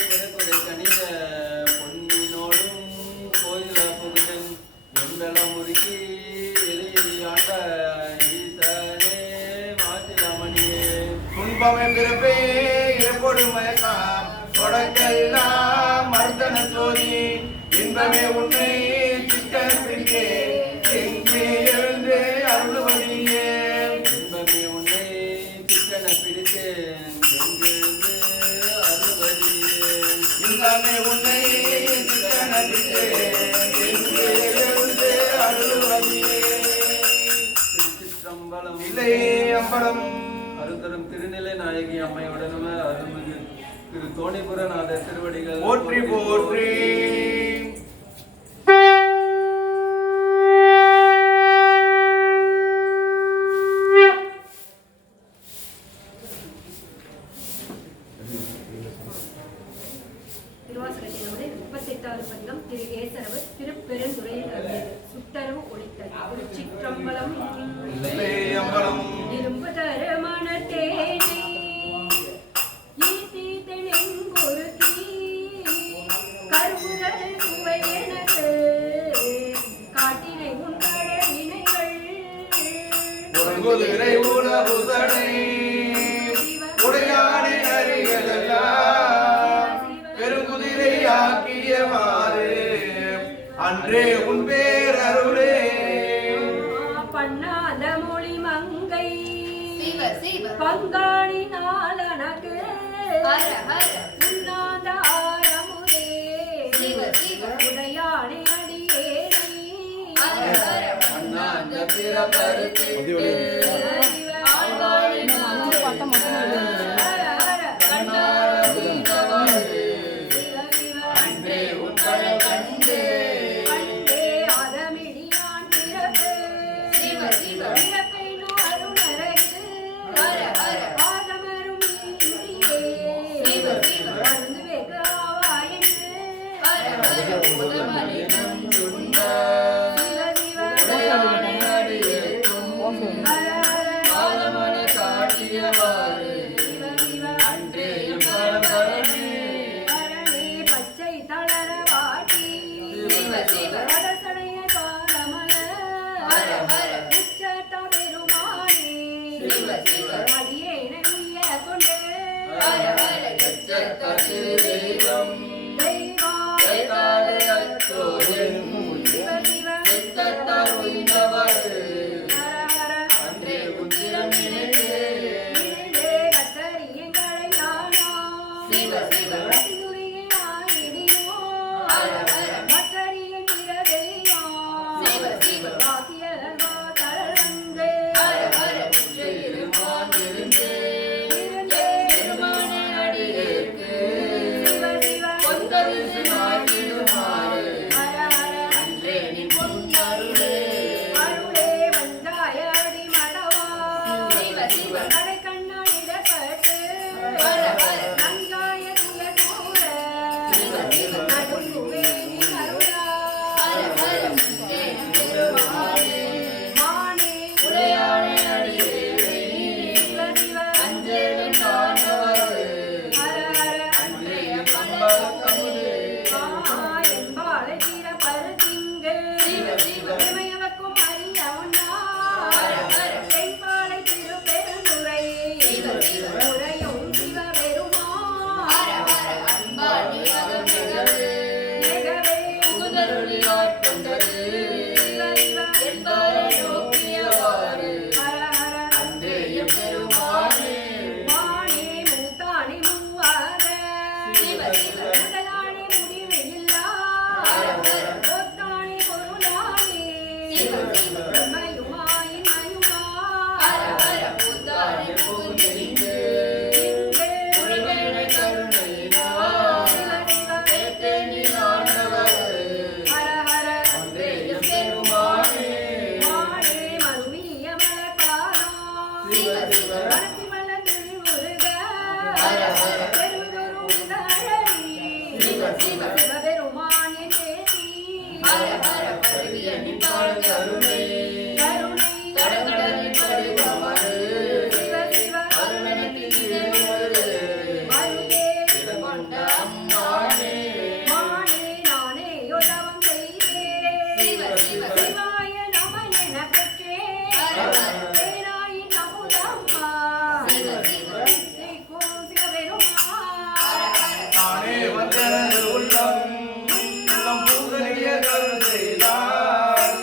பிறகுரை கணித பொன்னினோடும் கோயிலா புகுதன் எம்பெல்லாம் முறுக்கி எலியில் ஆண்ட ஈசனே மாசிலாமணியே துன்பமே பிறப்பே இறப்போடு மயக்கம் தொடக்கெல்லாம் மர்தன சோதி இன்பமே உன்னை சிக்கன பிடித்தேன் எங்கே எழுந்து அருள்வதியே இன்பமே உன்னை சிக்கன பிடித்தேன் எங்கிருந்து அருள்வதியே இன்பமே உன்னை சிக்கன பிடித்தேன் எங்கே எழுந்து அருள்வதியே திருச்சிற்றம்பலம் இல்லை அம்பலம் அருந்தரும் திருநிலை நாயகி அம்மையுடனும் அருள்மிகு திரு தோணிபுரநாதர் திருவடிகள் போற்றி போற்றி திருவாசகத்தினுடைய 38வது பதிகம் திரு ஏசரவர் திருப்பெருந்துறையில் அருளியது சுட்டரவு ஒளித்தல் திருச்சிற்றம்பலம் இல்லை அம்பலம் இரும்பு தரமான தேனை ஈத்தீத்தெனெங்கொருத்தி கருவுதல் சுவை எனக்கு காட்டினை உன் கடலினைகள் உறங்குதிரை உலகுதனை உடையானை அறிகளெல்லாம் பெருங்குதிரை ஆக்கியவாறு அன்றே உன் பேரருளே பண்ணாத மொழி மங்கை சிவ சிவ பங்காளி நாளனக்கு ஹர ஹர உண்ணாத ஆரமுதே சிவ சிவ உடையானை அடியேனை ஹர ஹர அண்ணாந்த பிறப்பருத்திட்டு ஆழ்வாழின் கண்ணாரம் அன்றே உன் கடல் கண்டு கண்டே அத பரிசுமாக்கிடுமாறு ஹர ஹர அன்றே நீ பொன்னருளே அருளே வந்தாயடி மடவா சிவ சிவ கடை கண்ணாடிடப்பட்டு ஹர ஹர நங்காய துய கூற சிவ சிவ நடுங்குவே நீ அருளா ஹர ஹர அன்றே பெருமாளே மானே உடையானே அடியேனே சிவ சிவ அஞ்சேன் நானவரே ஹர ஹர அன்றே பலகமுதே என்பாலை தீர பருத்திங்கு சிவ சிவ பெருமையவக்கும் அறியவனா ஹர ஹர செய்பாலை திருப்பெருந்துரை சிவ சிவ உரையும் சிவபெருமா ஹர ஹர அன்பால் நிலகம் மிகவே மிகவே புகுதருளி ஆட்கொண்டது சிவ சிவ என்பாரை நோக்கியவாறு ஹர ஹர அன்றே பெருமானே மானே மூத்தானே மூவார சிவ சிவ முதலானே முடிவில்லா ஹர ஹர ஒத்தானே பொருளானே சிவ சிவ உண்மையுமாயின் மயுமா ஹர ஹர புத்தாரை புகுந்திருந்து முழுவேனை கருணையினால் வேட்டேனி ஆண்டவரே ஹர ஹர அன்றே பெருமானே மானே மருமிய மலர்பாதம் சிவ சிவ வளர்த்தி மலர்ந்தில் முருக ஹர ஹர பெருதொரு உதழி சிவ சிவ சிவபெருமானின் தேசி ஹர ஹர பரவிய நிப்பாள் கருணையே கருணை கடற்கடலில் படுபவரு சிவ சிவ அருணனுக்கு இதேவரு மருகே கொண்ட அம்மானே மானே நானே யோதவம் செய்தேன் சிவ சிவ சிவாய நம என பெற்றேன் ஹர ஹர பேராயின் அமுதம்மா சிவ சிவ சிக்கும் சிவபெருமா தானே வந்தனது உள்ளம் உள்ளம் பூதலிய கருள் செய்தார்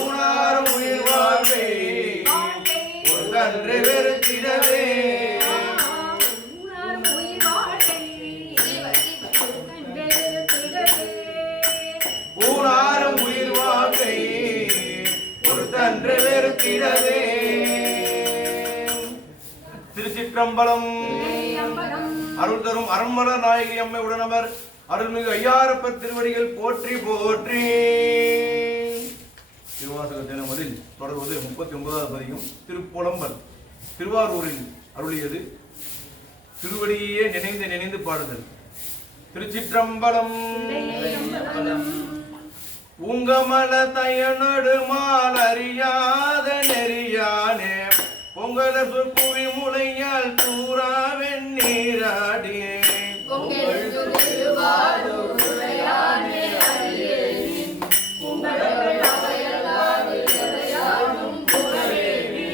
ஊனாரும் உயிர் வாழ்வே ஒரு கன்று வெறுத்திடவே சிவ சிவ ஊனாரும் உயிர் வாழ்வை ஒரு கன்று வெறுத்திடவே திருச்சிற்றம்பலம் அருள் தரும் அரண்மல நாயகி அம்மை உடனவர் அருள்மிகு ஐயாரப்பர் திருவடிகள் போற்றி போற்றி. திருவாசக தினமதில் தொடர்வது 39வது பதிகம் திருப்புலம்பல். திருவாரூரில் அருளியது திருவடியே நினைந்து நினைந்து பாடுதல். திருச்சிற்றம்பலம். உங்கமல தயனடு மால் அறியாத நெறியானே பொங்கல சொற்குவி முளையால் தூரா வெண்ணீராடி பொங்கல் திருவாரூர் உரையானே அடியேனின் உங்கள் அவையல்லாது எதையாலும் புகழேனே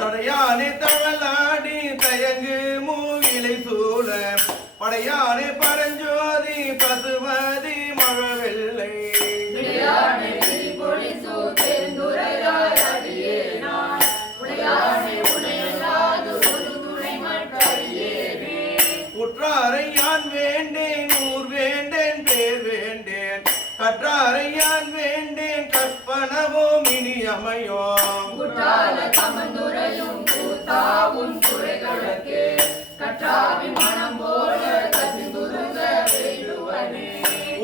தடையானே தவளாடி தயங்கு மூவிலை சூழ படையானே பரஞ்சோதி பசுமதி மழவெல்லை விடையானே பொழிசூர் பெருந்துரையாய் அடியேனான் உடையானே உனையல்லாது ஒரு துணை மற்றறியேனே உற்றாரை யான் வேண்டேன் ஊர் வேண்டேன் பேர் வேண்டேன் கற்றாரை யான் வேண்டேன் கற்பனவோம் இனி அமையோம் குற்றால தமந்துரையும் கூத்தாவும் குறைகளுக்கே கற்றாவி மனம் போல கசிந்துருக வேண்டுவனே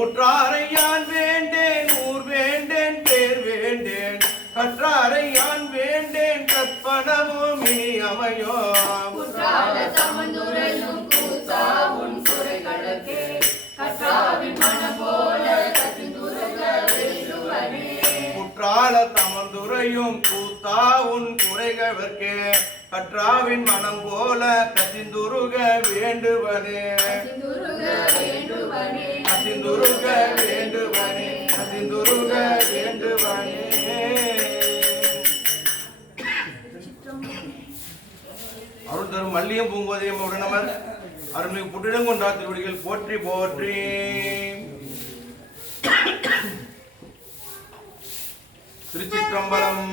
உற்றாரை யான் வேண்டேன் ஊர் வேண்டேன் பேர் வேண்டேன் கற்றாரை யான் வேண்டேன் கற்பனவோம் இனி அமையோம் குற்றால தமந்துரையும் கூத்தாவும் குறைகளுக்கே கற்றாவி மனம் போல கசிந்துருக வேண்டுவனே குற்றால தமந்துரையும் கூத்தா உன் குறைகவர்க்கே கற்றாவின் மனம் போல கசிந்துருக வேண்டுவனே கசிந்துருக வேண்டுவனே கசிந்துருக வேண்டுவனே கசிந்துருக வேண்டுவனே. அருள் தரும் மல்லியம் பூங்கோதையம் உடனமர் அருள்மிகு புட்டிடங்கொண்டா திருவடிகள் போற்றி போற்றி. திருச்சிற்றம்பலம்.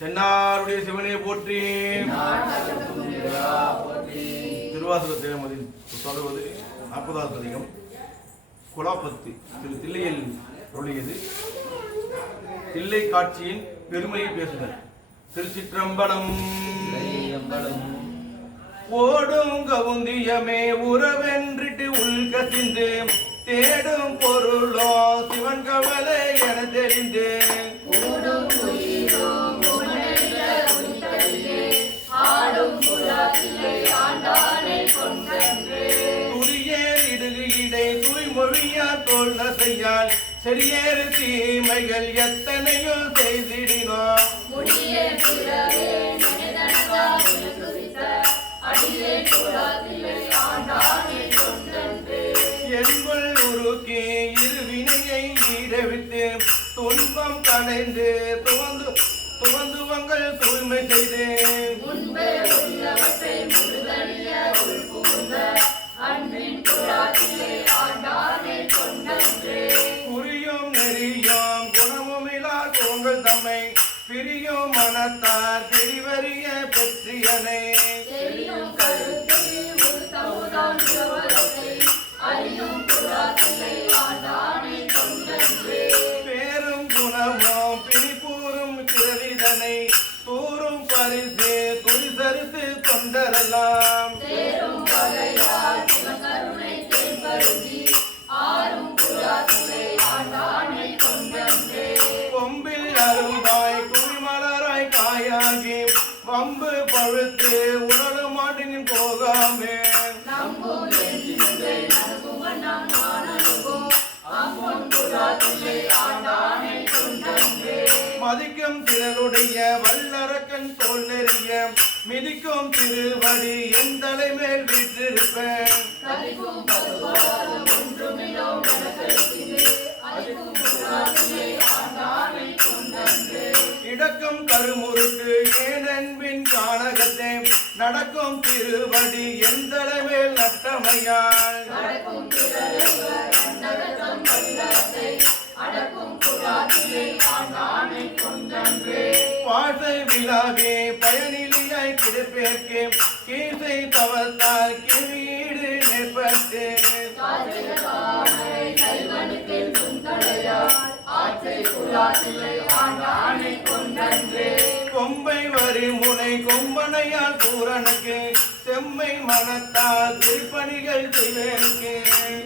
தென்னாருடைய சிவனே போற்றி. திருவாசக தேவமதில் தொடர்வது 40வது பதிகம் குலாப்பத்து. திரு தில்லையில் அருளியது தில்லை காட்சியின் பெருமையை பேசுதல். திருச்சிற்றம்பலம். ஓடும் கவுந்தியமே உறவென்றிட்டு உள்க கசிந்து தேடும் பொருளோ சிவன் கவலை என தெரிந்து கூடும் உயிரும் உணர்ந்த உயிர்த்தடியே ஆடும் புறாத்திலே ஆண்டானை கொண்டன்றே துடியேல் இடுகு இடை தூய்மொழியார் தோல் நசையால் செடியேறு தீமைகள் எத்தனையோ செய்திடினோம் முடியே பிறவே மனிதனதா விளங்குதித்த அடியே புறாத்திலே ஆண்டானை கொண்டன்றே என்புள் உருக்கி இருவினையை ஈடவிட்டு துன்பம் களைந்து துவந்துவங்கள் தூய்மை செய்து முன்பே உள்ளவற்றை முழுதறிய உள்புகுந்த அன்பின் புறாத்திலே ஆண்டானை கொண்டன்றே குறியும் நெறியும் குணமுமிலா கோங்கள் தம்மை பிரியும் மனத்தார் பிரிவறிய பெற்றியனை தெரியும் கருத்தில் ஒரு சமுதாம் சிவபலத்தை அறியும் புறாத்திலே ஆண்டானை கொண்டன்றே பேரும் குணமும் பிணிப்பூரும் கிழவிதனை தூரும் பரிசு துரிசரித்து கொண்டரெல்லாம் சேரும் வகையால் சிவகருணை தேன்பருதி ஆறும் புறாத்திலே ஆண்டானை கொண்டன்றே கொம்பில் அரும்பாய் குவிமலராய் காயாகி வம்பு பழுத்து உடலும் மாட்டின் போகாமே நம்பும் என்கின்றே நம்பும் நான் நானனுகும் அம்பும் புறாத்திலே ஆண்டானை கொண்டன்றே மதிக்கும் திரளுடைய வல்லரக்கன் தோல் நெறிய மிதிக்கும் திருவடி என் தலைமேல் வீற்றிருப்பேன் கதிக்கும் பதுவாரம் ஒன்றுமிலோ மனக்கழித்து அழிக்கும் புறாத்திலே ஆண்டானை கொண்டன்றே இடக்கும் கருமுறுக்கு ஏன் அன்பின் கானகத்தை நடக்கும் திருவடி என் தலைமேல் நட்டமையால் நடக்கும் திரளைவர் அண்டகத்தம் வல்லத்தை அடக்கும் புறாத்திலே ஆண்டானை கொண்டன்றே பாசை விழாவே பயனிலியாய் கிடப்பேற்கு கீசை தவத்தால் கிவீடு நெற்பட்டு தாழ்விடவானை கைவனுக்கில் துந்தடையால் ஆற்றை புறாத்திலே ஆண்டானை கொண்டன்றே கொம்பை வரி முனை கொம்பனையால் பூரனுக்கு செம்மை மனத்தால் திருப்பணிகள் செய்வேனுக்கு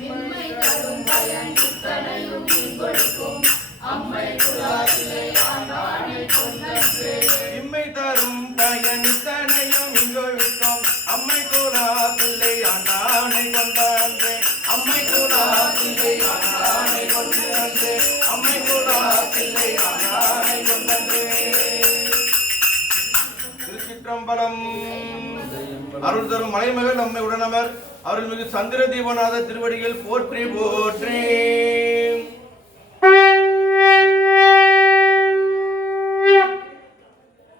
இம்மை தரும் பயன் இத்தனையும் கொடுக்கும் அம்மை புறாத்திலே ஆண்டானை கொண்டன்றே இம்மை தரும் பயன் இத்தனையும் இங்கொழுக்கும் அம்மை கூடா பிள்ளை ஆண்டானை கொண்டான்றே அம்மை கூடா பிள்ளை ஆண்டானை கொண்டான்றே அம்மை கூடா பிள்ளை ஆண்டானை கொண்டான்றே திருச்சிற்றம்பலம் அருள் தரும் மலைமகள் நம்மை உடனவர் அருள்மிகு சந்திர தீபநாத திருவடிகள் போற்றி போற்றி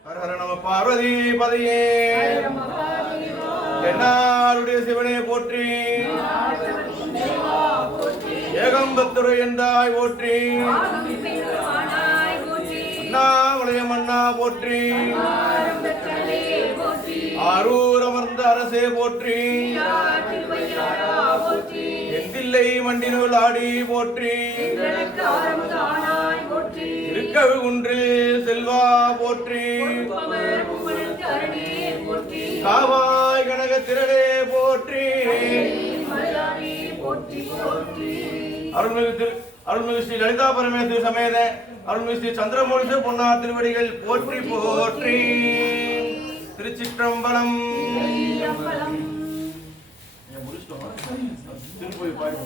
ஹர ஹர நம பார்வதி பதையே என்னாருடைய சிவனே போற்றி ஏகம்பத்துரை என்றாய் போற்றி அண்ணாமலைய மன்னா போற்றி ஆரூர் அமர்ந்த அரசே போற்றி எந்தில்லை மண்டினுள் ஆடி போற்றி இருக்கவு குன்றில் செல்வா போற்றி காவாய் கனக திரளே போற்றி அருள்மிகு ஸ்ரீ லலிதா பரமேஸ்வரி சமேத அருள்மிகு ஸ்ரீ சந்திரமௌலி பொன்னார் திருவடிகள் போற்றி போற்றி திருச்சிற்றம்பலம் திருப்பதி பாடி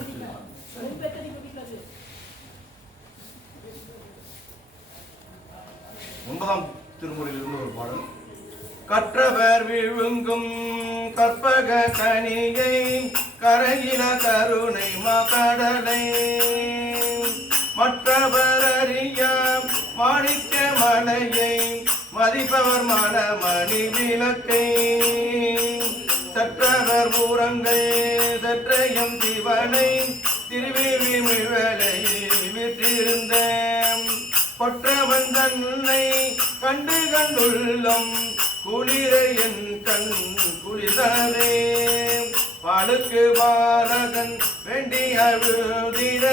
ஒன்பதாம் திருமுறையில் இருந்து ஒரு பாடல். கற்றவர் விழுங்கும் கற்பக கனியை கரையில கருணை மகடலை மற்றவர் அறிய மாணிக்க மலையை மதிப்பவர் மனமணி விளக்கை சற்றவர் பூரங்கள் சற்றையும் சிவனை திருவிழிமிழலையில் விற்றிருந்த கொற்றவன் தன்னை கண்டு கண்டுள்ளம் குளிர என் கண் குளிதவே பாலுக்கு பாலகன் வேண்டி அழுதிட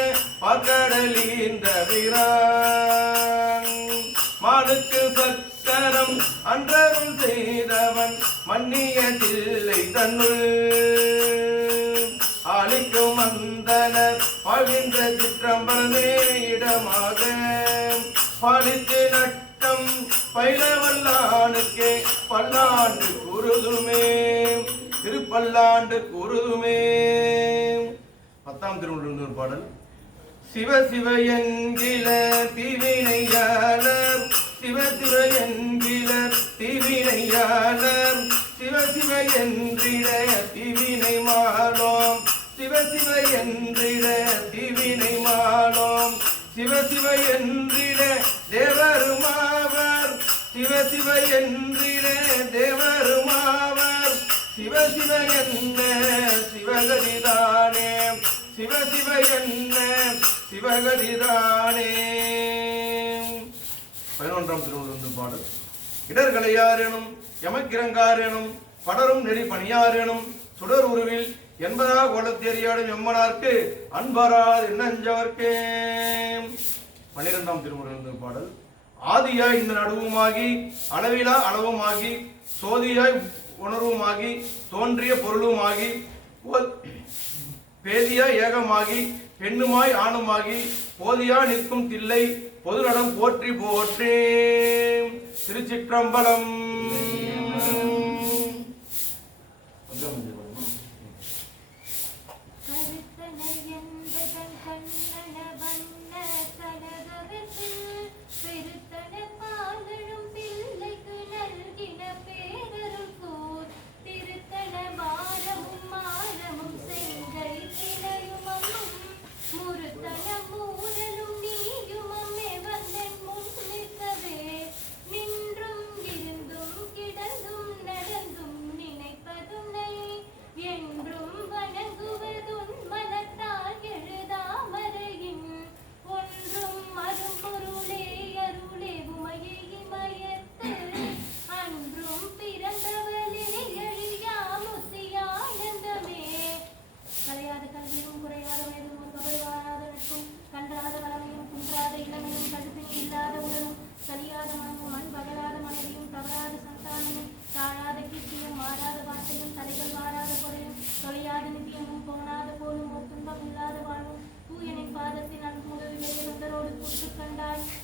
பக்கடலின்ற வீரான் மாலுக்கு சக்கரம் அன்றருள் செய்தவன் மன்னிய தில்லை தன்னுள் பலிக்கும் அந்தனர் வாழ்கின்ற சிற்றம்பலமே இடமாக பலித்து நட்டம் பயிலவல்லானுக்கே பல்லாண்டு கூறுதுமே திருப்பல்லாண்டு கூறுதுமே. 10ஆம் திருமுறையிலிருந்து ஒரு பாடல். சிவ சிவ என்கில தீவினையாளர் சிவ சிவ என்கில தீவினையாளர் சிவ சிவ என்றிட தீவினை மாலோம் சிவ சிவ என்றிட தீவினை மாலோம் சிவ சிவ என்றிட தேவருமாவர் சிவ சிவ என்றிட தேவருமாவர் சிவ சிவ என்ன சிவகதிதானே சிவ சிவ என்ன சிவகதிதானே. 11ஆம் திருமுறை பாடல். இடர்களையாரெனும் எமக்கிறங்காரெனும் படரும் நெறி பணியாரெனும் சுடர் உருவில் என்பதா கோலத்தேரியாடும் எம்மனார்க்கு அன்பரார் என்னஞ்சவர்க்கே. 12ஆம் திருமுறை பாடல். ஆதியாய் இந்த நடுவுமாகி அளவிலா அளவுமாகி சோதியாய் உணர்வுமாகி தோன்றிய பொருளுமாகி பேதியா ஏகமாகி பெண்ணுமாய் ஆணுமாகி போதியா நிற்கும் தில்லை பொதுநடம் போற்றி போற்றி. திருச்சிற்றம்பலம்.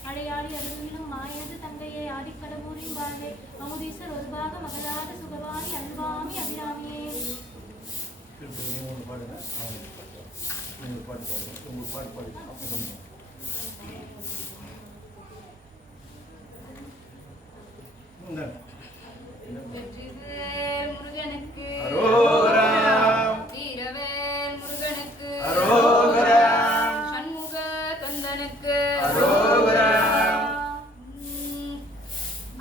அடையாளி அருகிலும் மாயது தங்கையை ஆதிக்கடவுரின் வாழ்வே அமுதீசர் ஒருபாக மகளாத சுகவாணி அல்வாமி அபிராமியே. வெற்றிவேல் முருகனுக்கு அரோகரா. வீரவேல் முருகனுக்கு அரோகரா. சண்முக கந்தனுக்கு அரோகரா.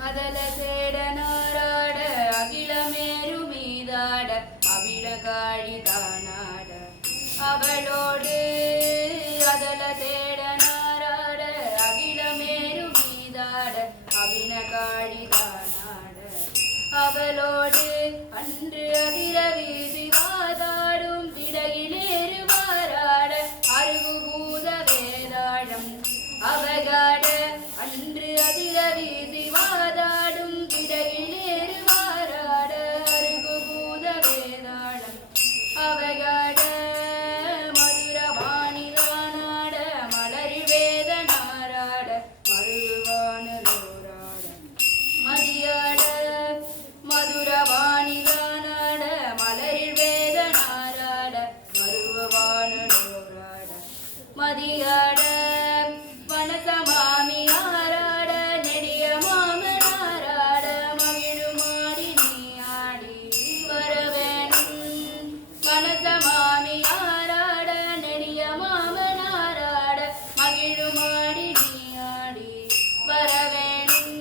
அதல சேடனாராட அகிலமேரு மீதாட அபிடகாழி தானாட அவளோடு அதல சேடனாராட அகிலமேரு மீதாட அபினகாழி தானாட அவளோடு அன்று அதிர வீசி வாதாடும் திடையிலேறு வாராட அருகுபூத வேதாடம் அவகாட அன்று அதிர வீசி வாதாடும் திடையிலேறு வாராட அருகுபூத வேதாடம் அவகாட மதுரவாணிதானாட மலரி வேதனாராட மருவானலோராட மதியாட மதுரவாணிதானாட மலரில் வேதனாராட மருவானலோராட மதியாட வனசமாமி ஆராட நெடிய மாமனாராட மகிழுமாடி நீயாடி வரவேணும் வனசமாமி ஆராட நெடிய மாமனாராட மகிழுமாடி நீயாடி வரவேணும்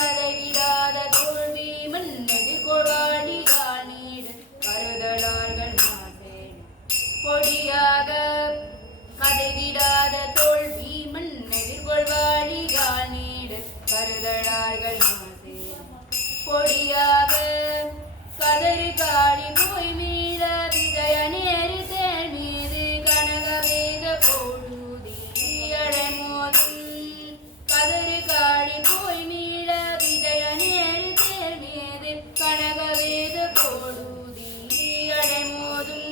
கதை விடாத தோல்வி மன்னதி கொடாடி காணீடு கருதலார்கள் மாசேடு பொடியாக கதை விடாத தோல்வி மண் எதிர்கொள்வாழி காணீடு கருதலார்கள் மாசேடு பொடியாக கதறி காளி போய் மீத விஜய நேரி தேன் மீது கனக வேத போடுதி அடைமோதும் கதறி காளி போய் மீத விஜய நேரி தேன் மீது கனக வேத போடுதி அடைமோதும்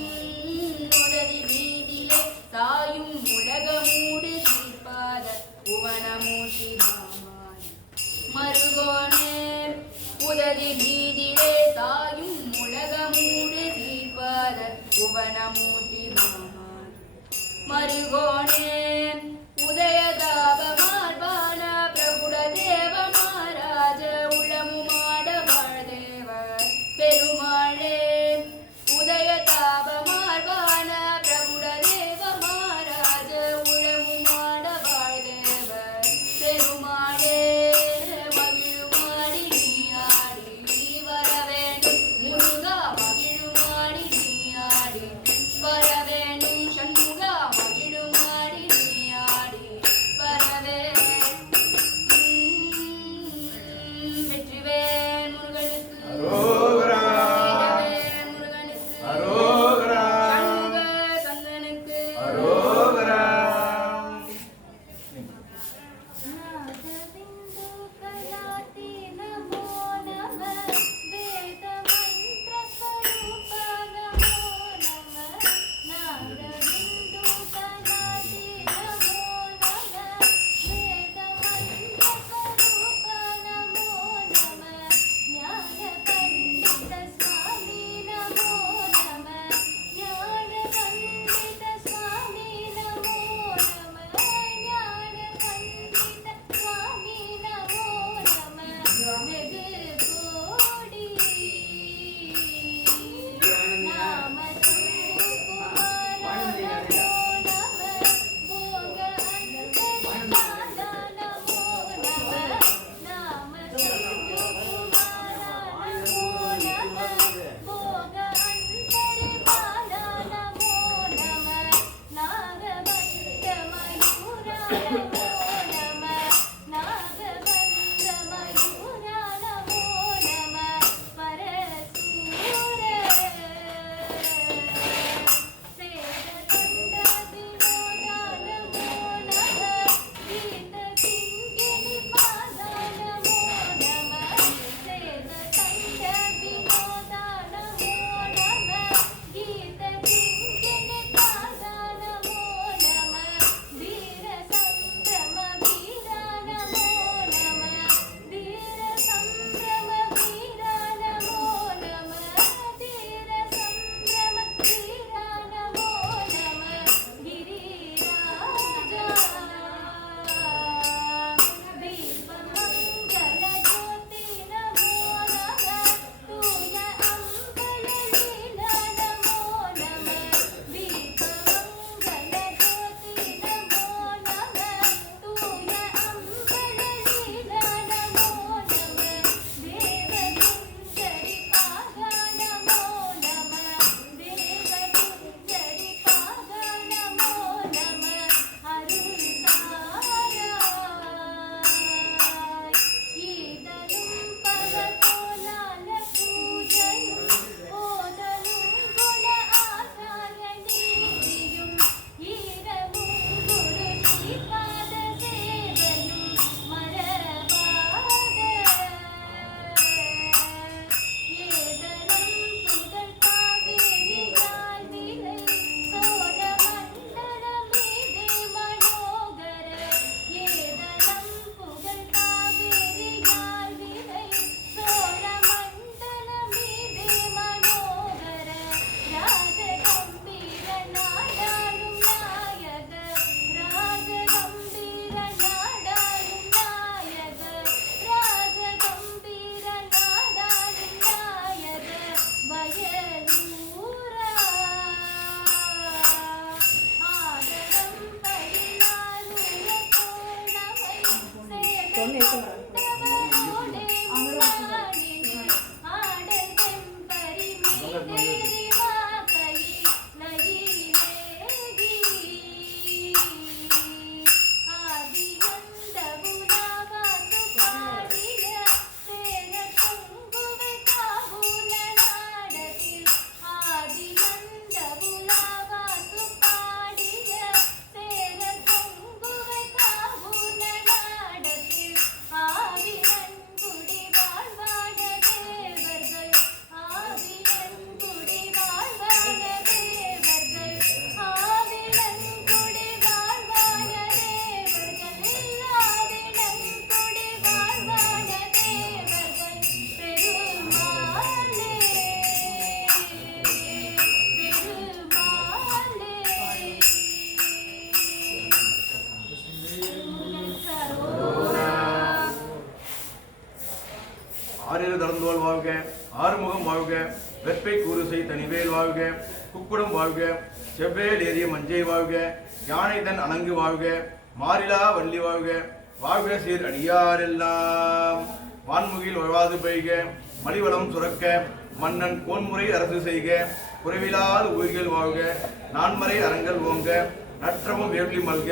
புவனமூர்த்தி மாமான் மருகோனே உதயதாப மார்பான பிரபுட தேவ மகாராஜ உளமுமாட வாழ்தேவ பெருமாளே உதயதாப மார்பான பிரபுட தேவ மகாராஜ உளமுமாட வாழ்தேவ பெருமாளே மகிழுமாடி நீயாடி வரவேண்டும் முருகா மகிழுமாடி நீயாடி வரவேண்டும் சண்முகா மகிழுமாடி நீயாடி வரவே வெற்றிவேல் முருகனுக்கு அரோகரா. வீரவேல் முருகனுக்கு அரோகரா. சண்முக கந்தனுக்கு அரோகரா. நாதபிந்து கலாதி நமோ நம வேத மந்திர ஸ்வரூப நமோ நம நாதபிந்து கலாதி நமோ நம வேத மந்திர ஸ்வரூப நமோ நம ஞான பண்டித ஸ்வாமி நமோ நம ஞான பண்டித ஸ்வாமி நமோ நம ஞான பண்டித ஸ்வாமி நமோ நம வெகு கோடி நாம சுகுமார நமோ நம போக அந்தரிபால நமோ நம நாம சுகுமார நமோ நம போக அந்தரிபால நமோ நம நாகபந்த மயூரா நமோ நம நாகபந்த மயூரா நமோ நம பரசூர சேதகண்ட வினோதா நமோ நம கீத கிங்கிணி பாதா நமோ நம சேதகண்ட வினோதா நமோ நம கீத கிங்கிணி பாதா நமோ நம வீர சம்பிரம வீரா நமோ நம வீர சம்பிரம வீரா நமோ நம வீர சம்பிரம வீரா நமோ நம கிரிராஜா தீபமங்கல ஜோதி நமோ நம தூய அம்பல லீலா நமோ நம தீபமங்கல ஜோதி நமோ நம தூய அம்பல லீலா நமோ நம தேவகுஞ்சரி பாகா நமோ நம தேவகுஞ்சரி பாகா நமோ நம அருள் தாராய் ஈதலும் பவகோலால பூஜையும் ஓதலும் குண ஆசார நீதியும் ஈரமும் குரு ஸ்ரீபாத சேவையும் மறவாத ஏதலம் புகழ் காவேரியால் விலை சோழ மண்டலம் மீதே மனோகர ஏதலம் புகழ் காவேரியால் விலை சோழ மண்டலம் மீதே மனோகர ராஜகம்பீர நாடாளும் நாயக ராஜகம்பீர நாடாளும் நாயக ராஜகம்பீர நாடாளும் நாயக வயலூரா ஆதரம் பரிணாலுர தோழமை சேதகொண்டவரோடே முன்னாடினி ஆடல் தெம்பரி மீதேறி வாகையில் நயிலேகி ஆதியந்த புலாவாசு பாடிய சேன பொங்குவை காபூல நாடத்தில் ஆதியந்த புலாவாசு பாடிய சேன பொங்குவை காபூல நாடத்தில் ஆறுமுகம் வாழ்க, வெப்பை கூறுசை தனிவேல் வாழ்க, குக்குடம் வாழ்க, செவ்வேல் ஏறிய மஞ்சை வாழ்க, யானை தன் அணங்கு வாழ்க, மாறிலா வள்ளி வாழ்க, வாழ்க சீர் அடியாரெல்லாம். வான்முகில் வாழ்வாது பெய்க, மலிவளம் சுரக்க, மன்னன் கோன்முறை அரசு செய்க, குறைவிலாத உயிர்கள் வாழ்க, நான்மறை அரங்கல் ஓங்க, நற்றமும் வேள்வி மல்க,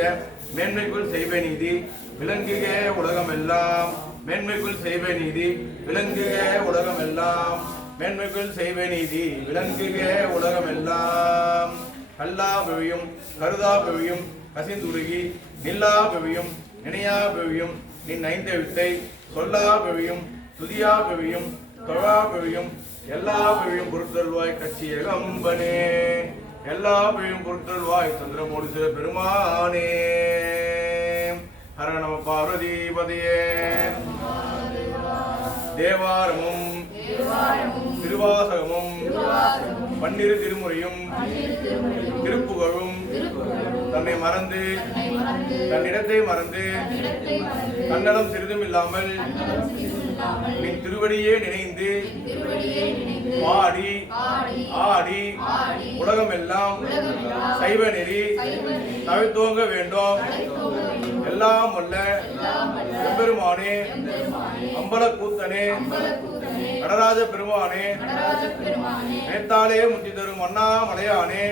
மேன்மைக்குள் செய்வ நீதி விளங்குக உலகம் எல்லாம். மேன்மைக்குள் செய்வ நீதி விளங்குக உலகம் எல்லாம். மேன்மைக்குள் செய்வ நீதி விளங்குக உலகம் எல்லாம். கல்லா பெவியும் கருதா பெவியும் கசிந்துருகி நில்லா பெவியும் நினையா பெவியும் நின் ஐந்த வித்தை சொல்லா பெவியும் துதியா பெவியும் தொழா பெவியும் எல்லா பெவியும் பொருத்தல்வாய் கட்சியகம்பனே. எல்லா பெவியும் பொருத்தல்வாய் சந்திரமோடி சில பெருமானே. ஹர நம பார்வதிபதியே. தேவாரமும் திருவாசகமும் பன்னிரு திருமுறையும் திருப்புகழும் தன்னை மறந்து தன்னிடத்தை மறந்து தன்னலம் சிறிதும் இல்லாமல் நின் திருவடியே நினைந்து பாடி ஆடி உலகம் எல்லாம் சைவ நெறி தவித்தோங்க வேண்டும். எல்லாம் வல்ல எம்பெருமானே அம்பலக்கூத்தனே நடராஜ பெருமானே நேத்தாலே முத்தி தரும் அண்ணாமலையானே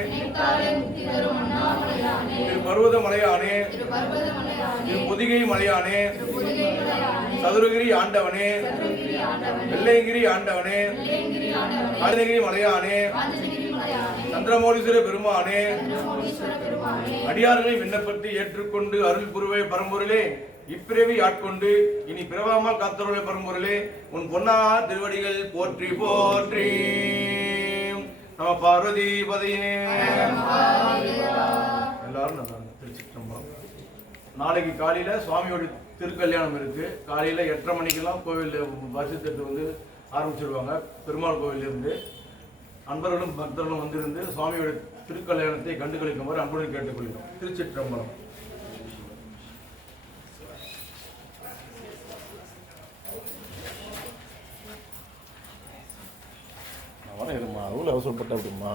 திரு பர்வத மலையானே திரு பொதிகை மலையானே சதுரகிரி ஆண்டவனே வெள்ளையங்கிரி ஆண்டவனே காஞ்சனகிரி மலையானே சந்திரமௌலீஸ்வர பெருமானே அடியார்களை விண்ணப்பத்தை ஏற்றுக்கொண்டு அருள் புரிவை பரம்பொருளே இப்பிறவி ஆட்கொண்டு இனி பிறவாமல் காத்தருளை பரம்பொருளே உன் பொன்னா திருவடிகள் போற்றி போற்றி. நம பார்வதிபதியே. எல்லாரும் நல்லா திருச்சிற்றம்பலம். நாளைக்கு காலையில சுவாமியோட திருக்கல்யாணம் இருக்கு. காலையில 8:30 மணிக்கெல்லாம் கோவிலில் வருஷத்துக்கு வந்து ஆரம்பிச்சிருவாங்க. பெருமாள் கோவிலில் இருந்து அன்பர்களும் பக்தர்களும் வந்திருந்து சுவாமியோட திருக்கல்யாணத்தை கண்டுகளிக்குமாறு அன்புடன் கேட்டுக்கொள்கிறோம். திருச்சிற்றம்பலம். அவனை இருமா அவ்வளோ அவசரப்பட்ட அப்படிமா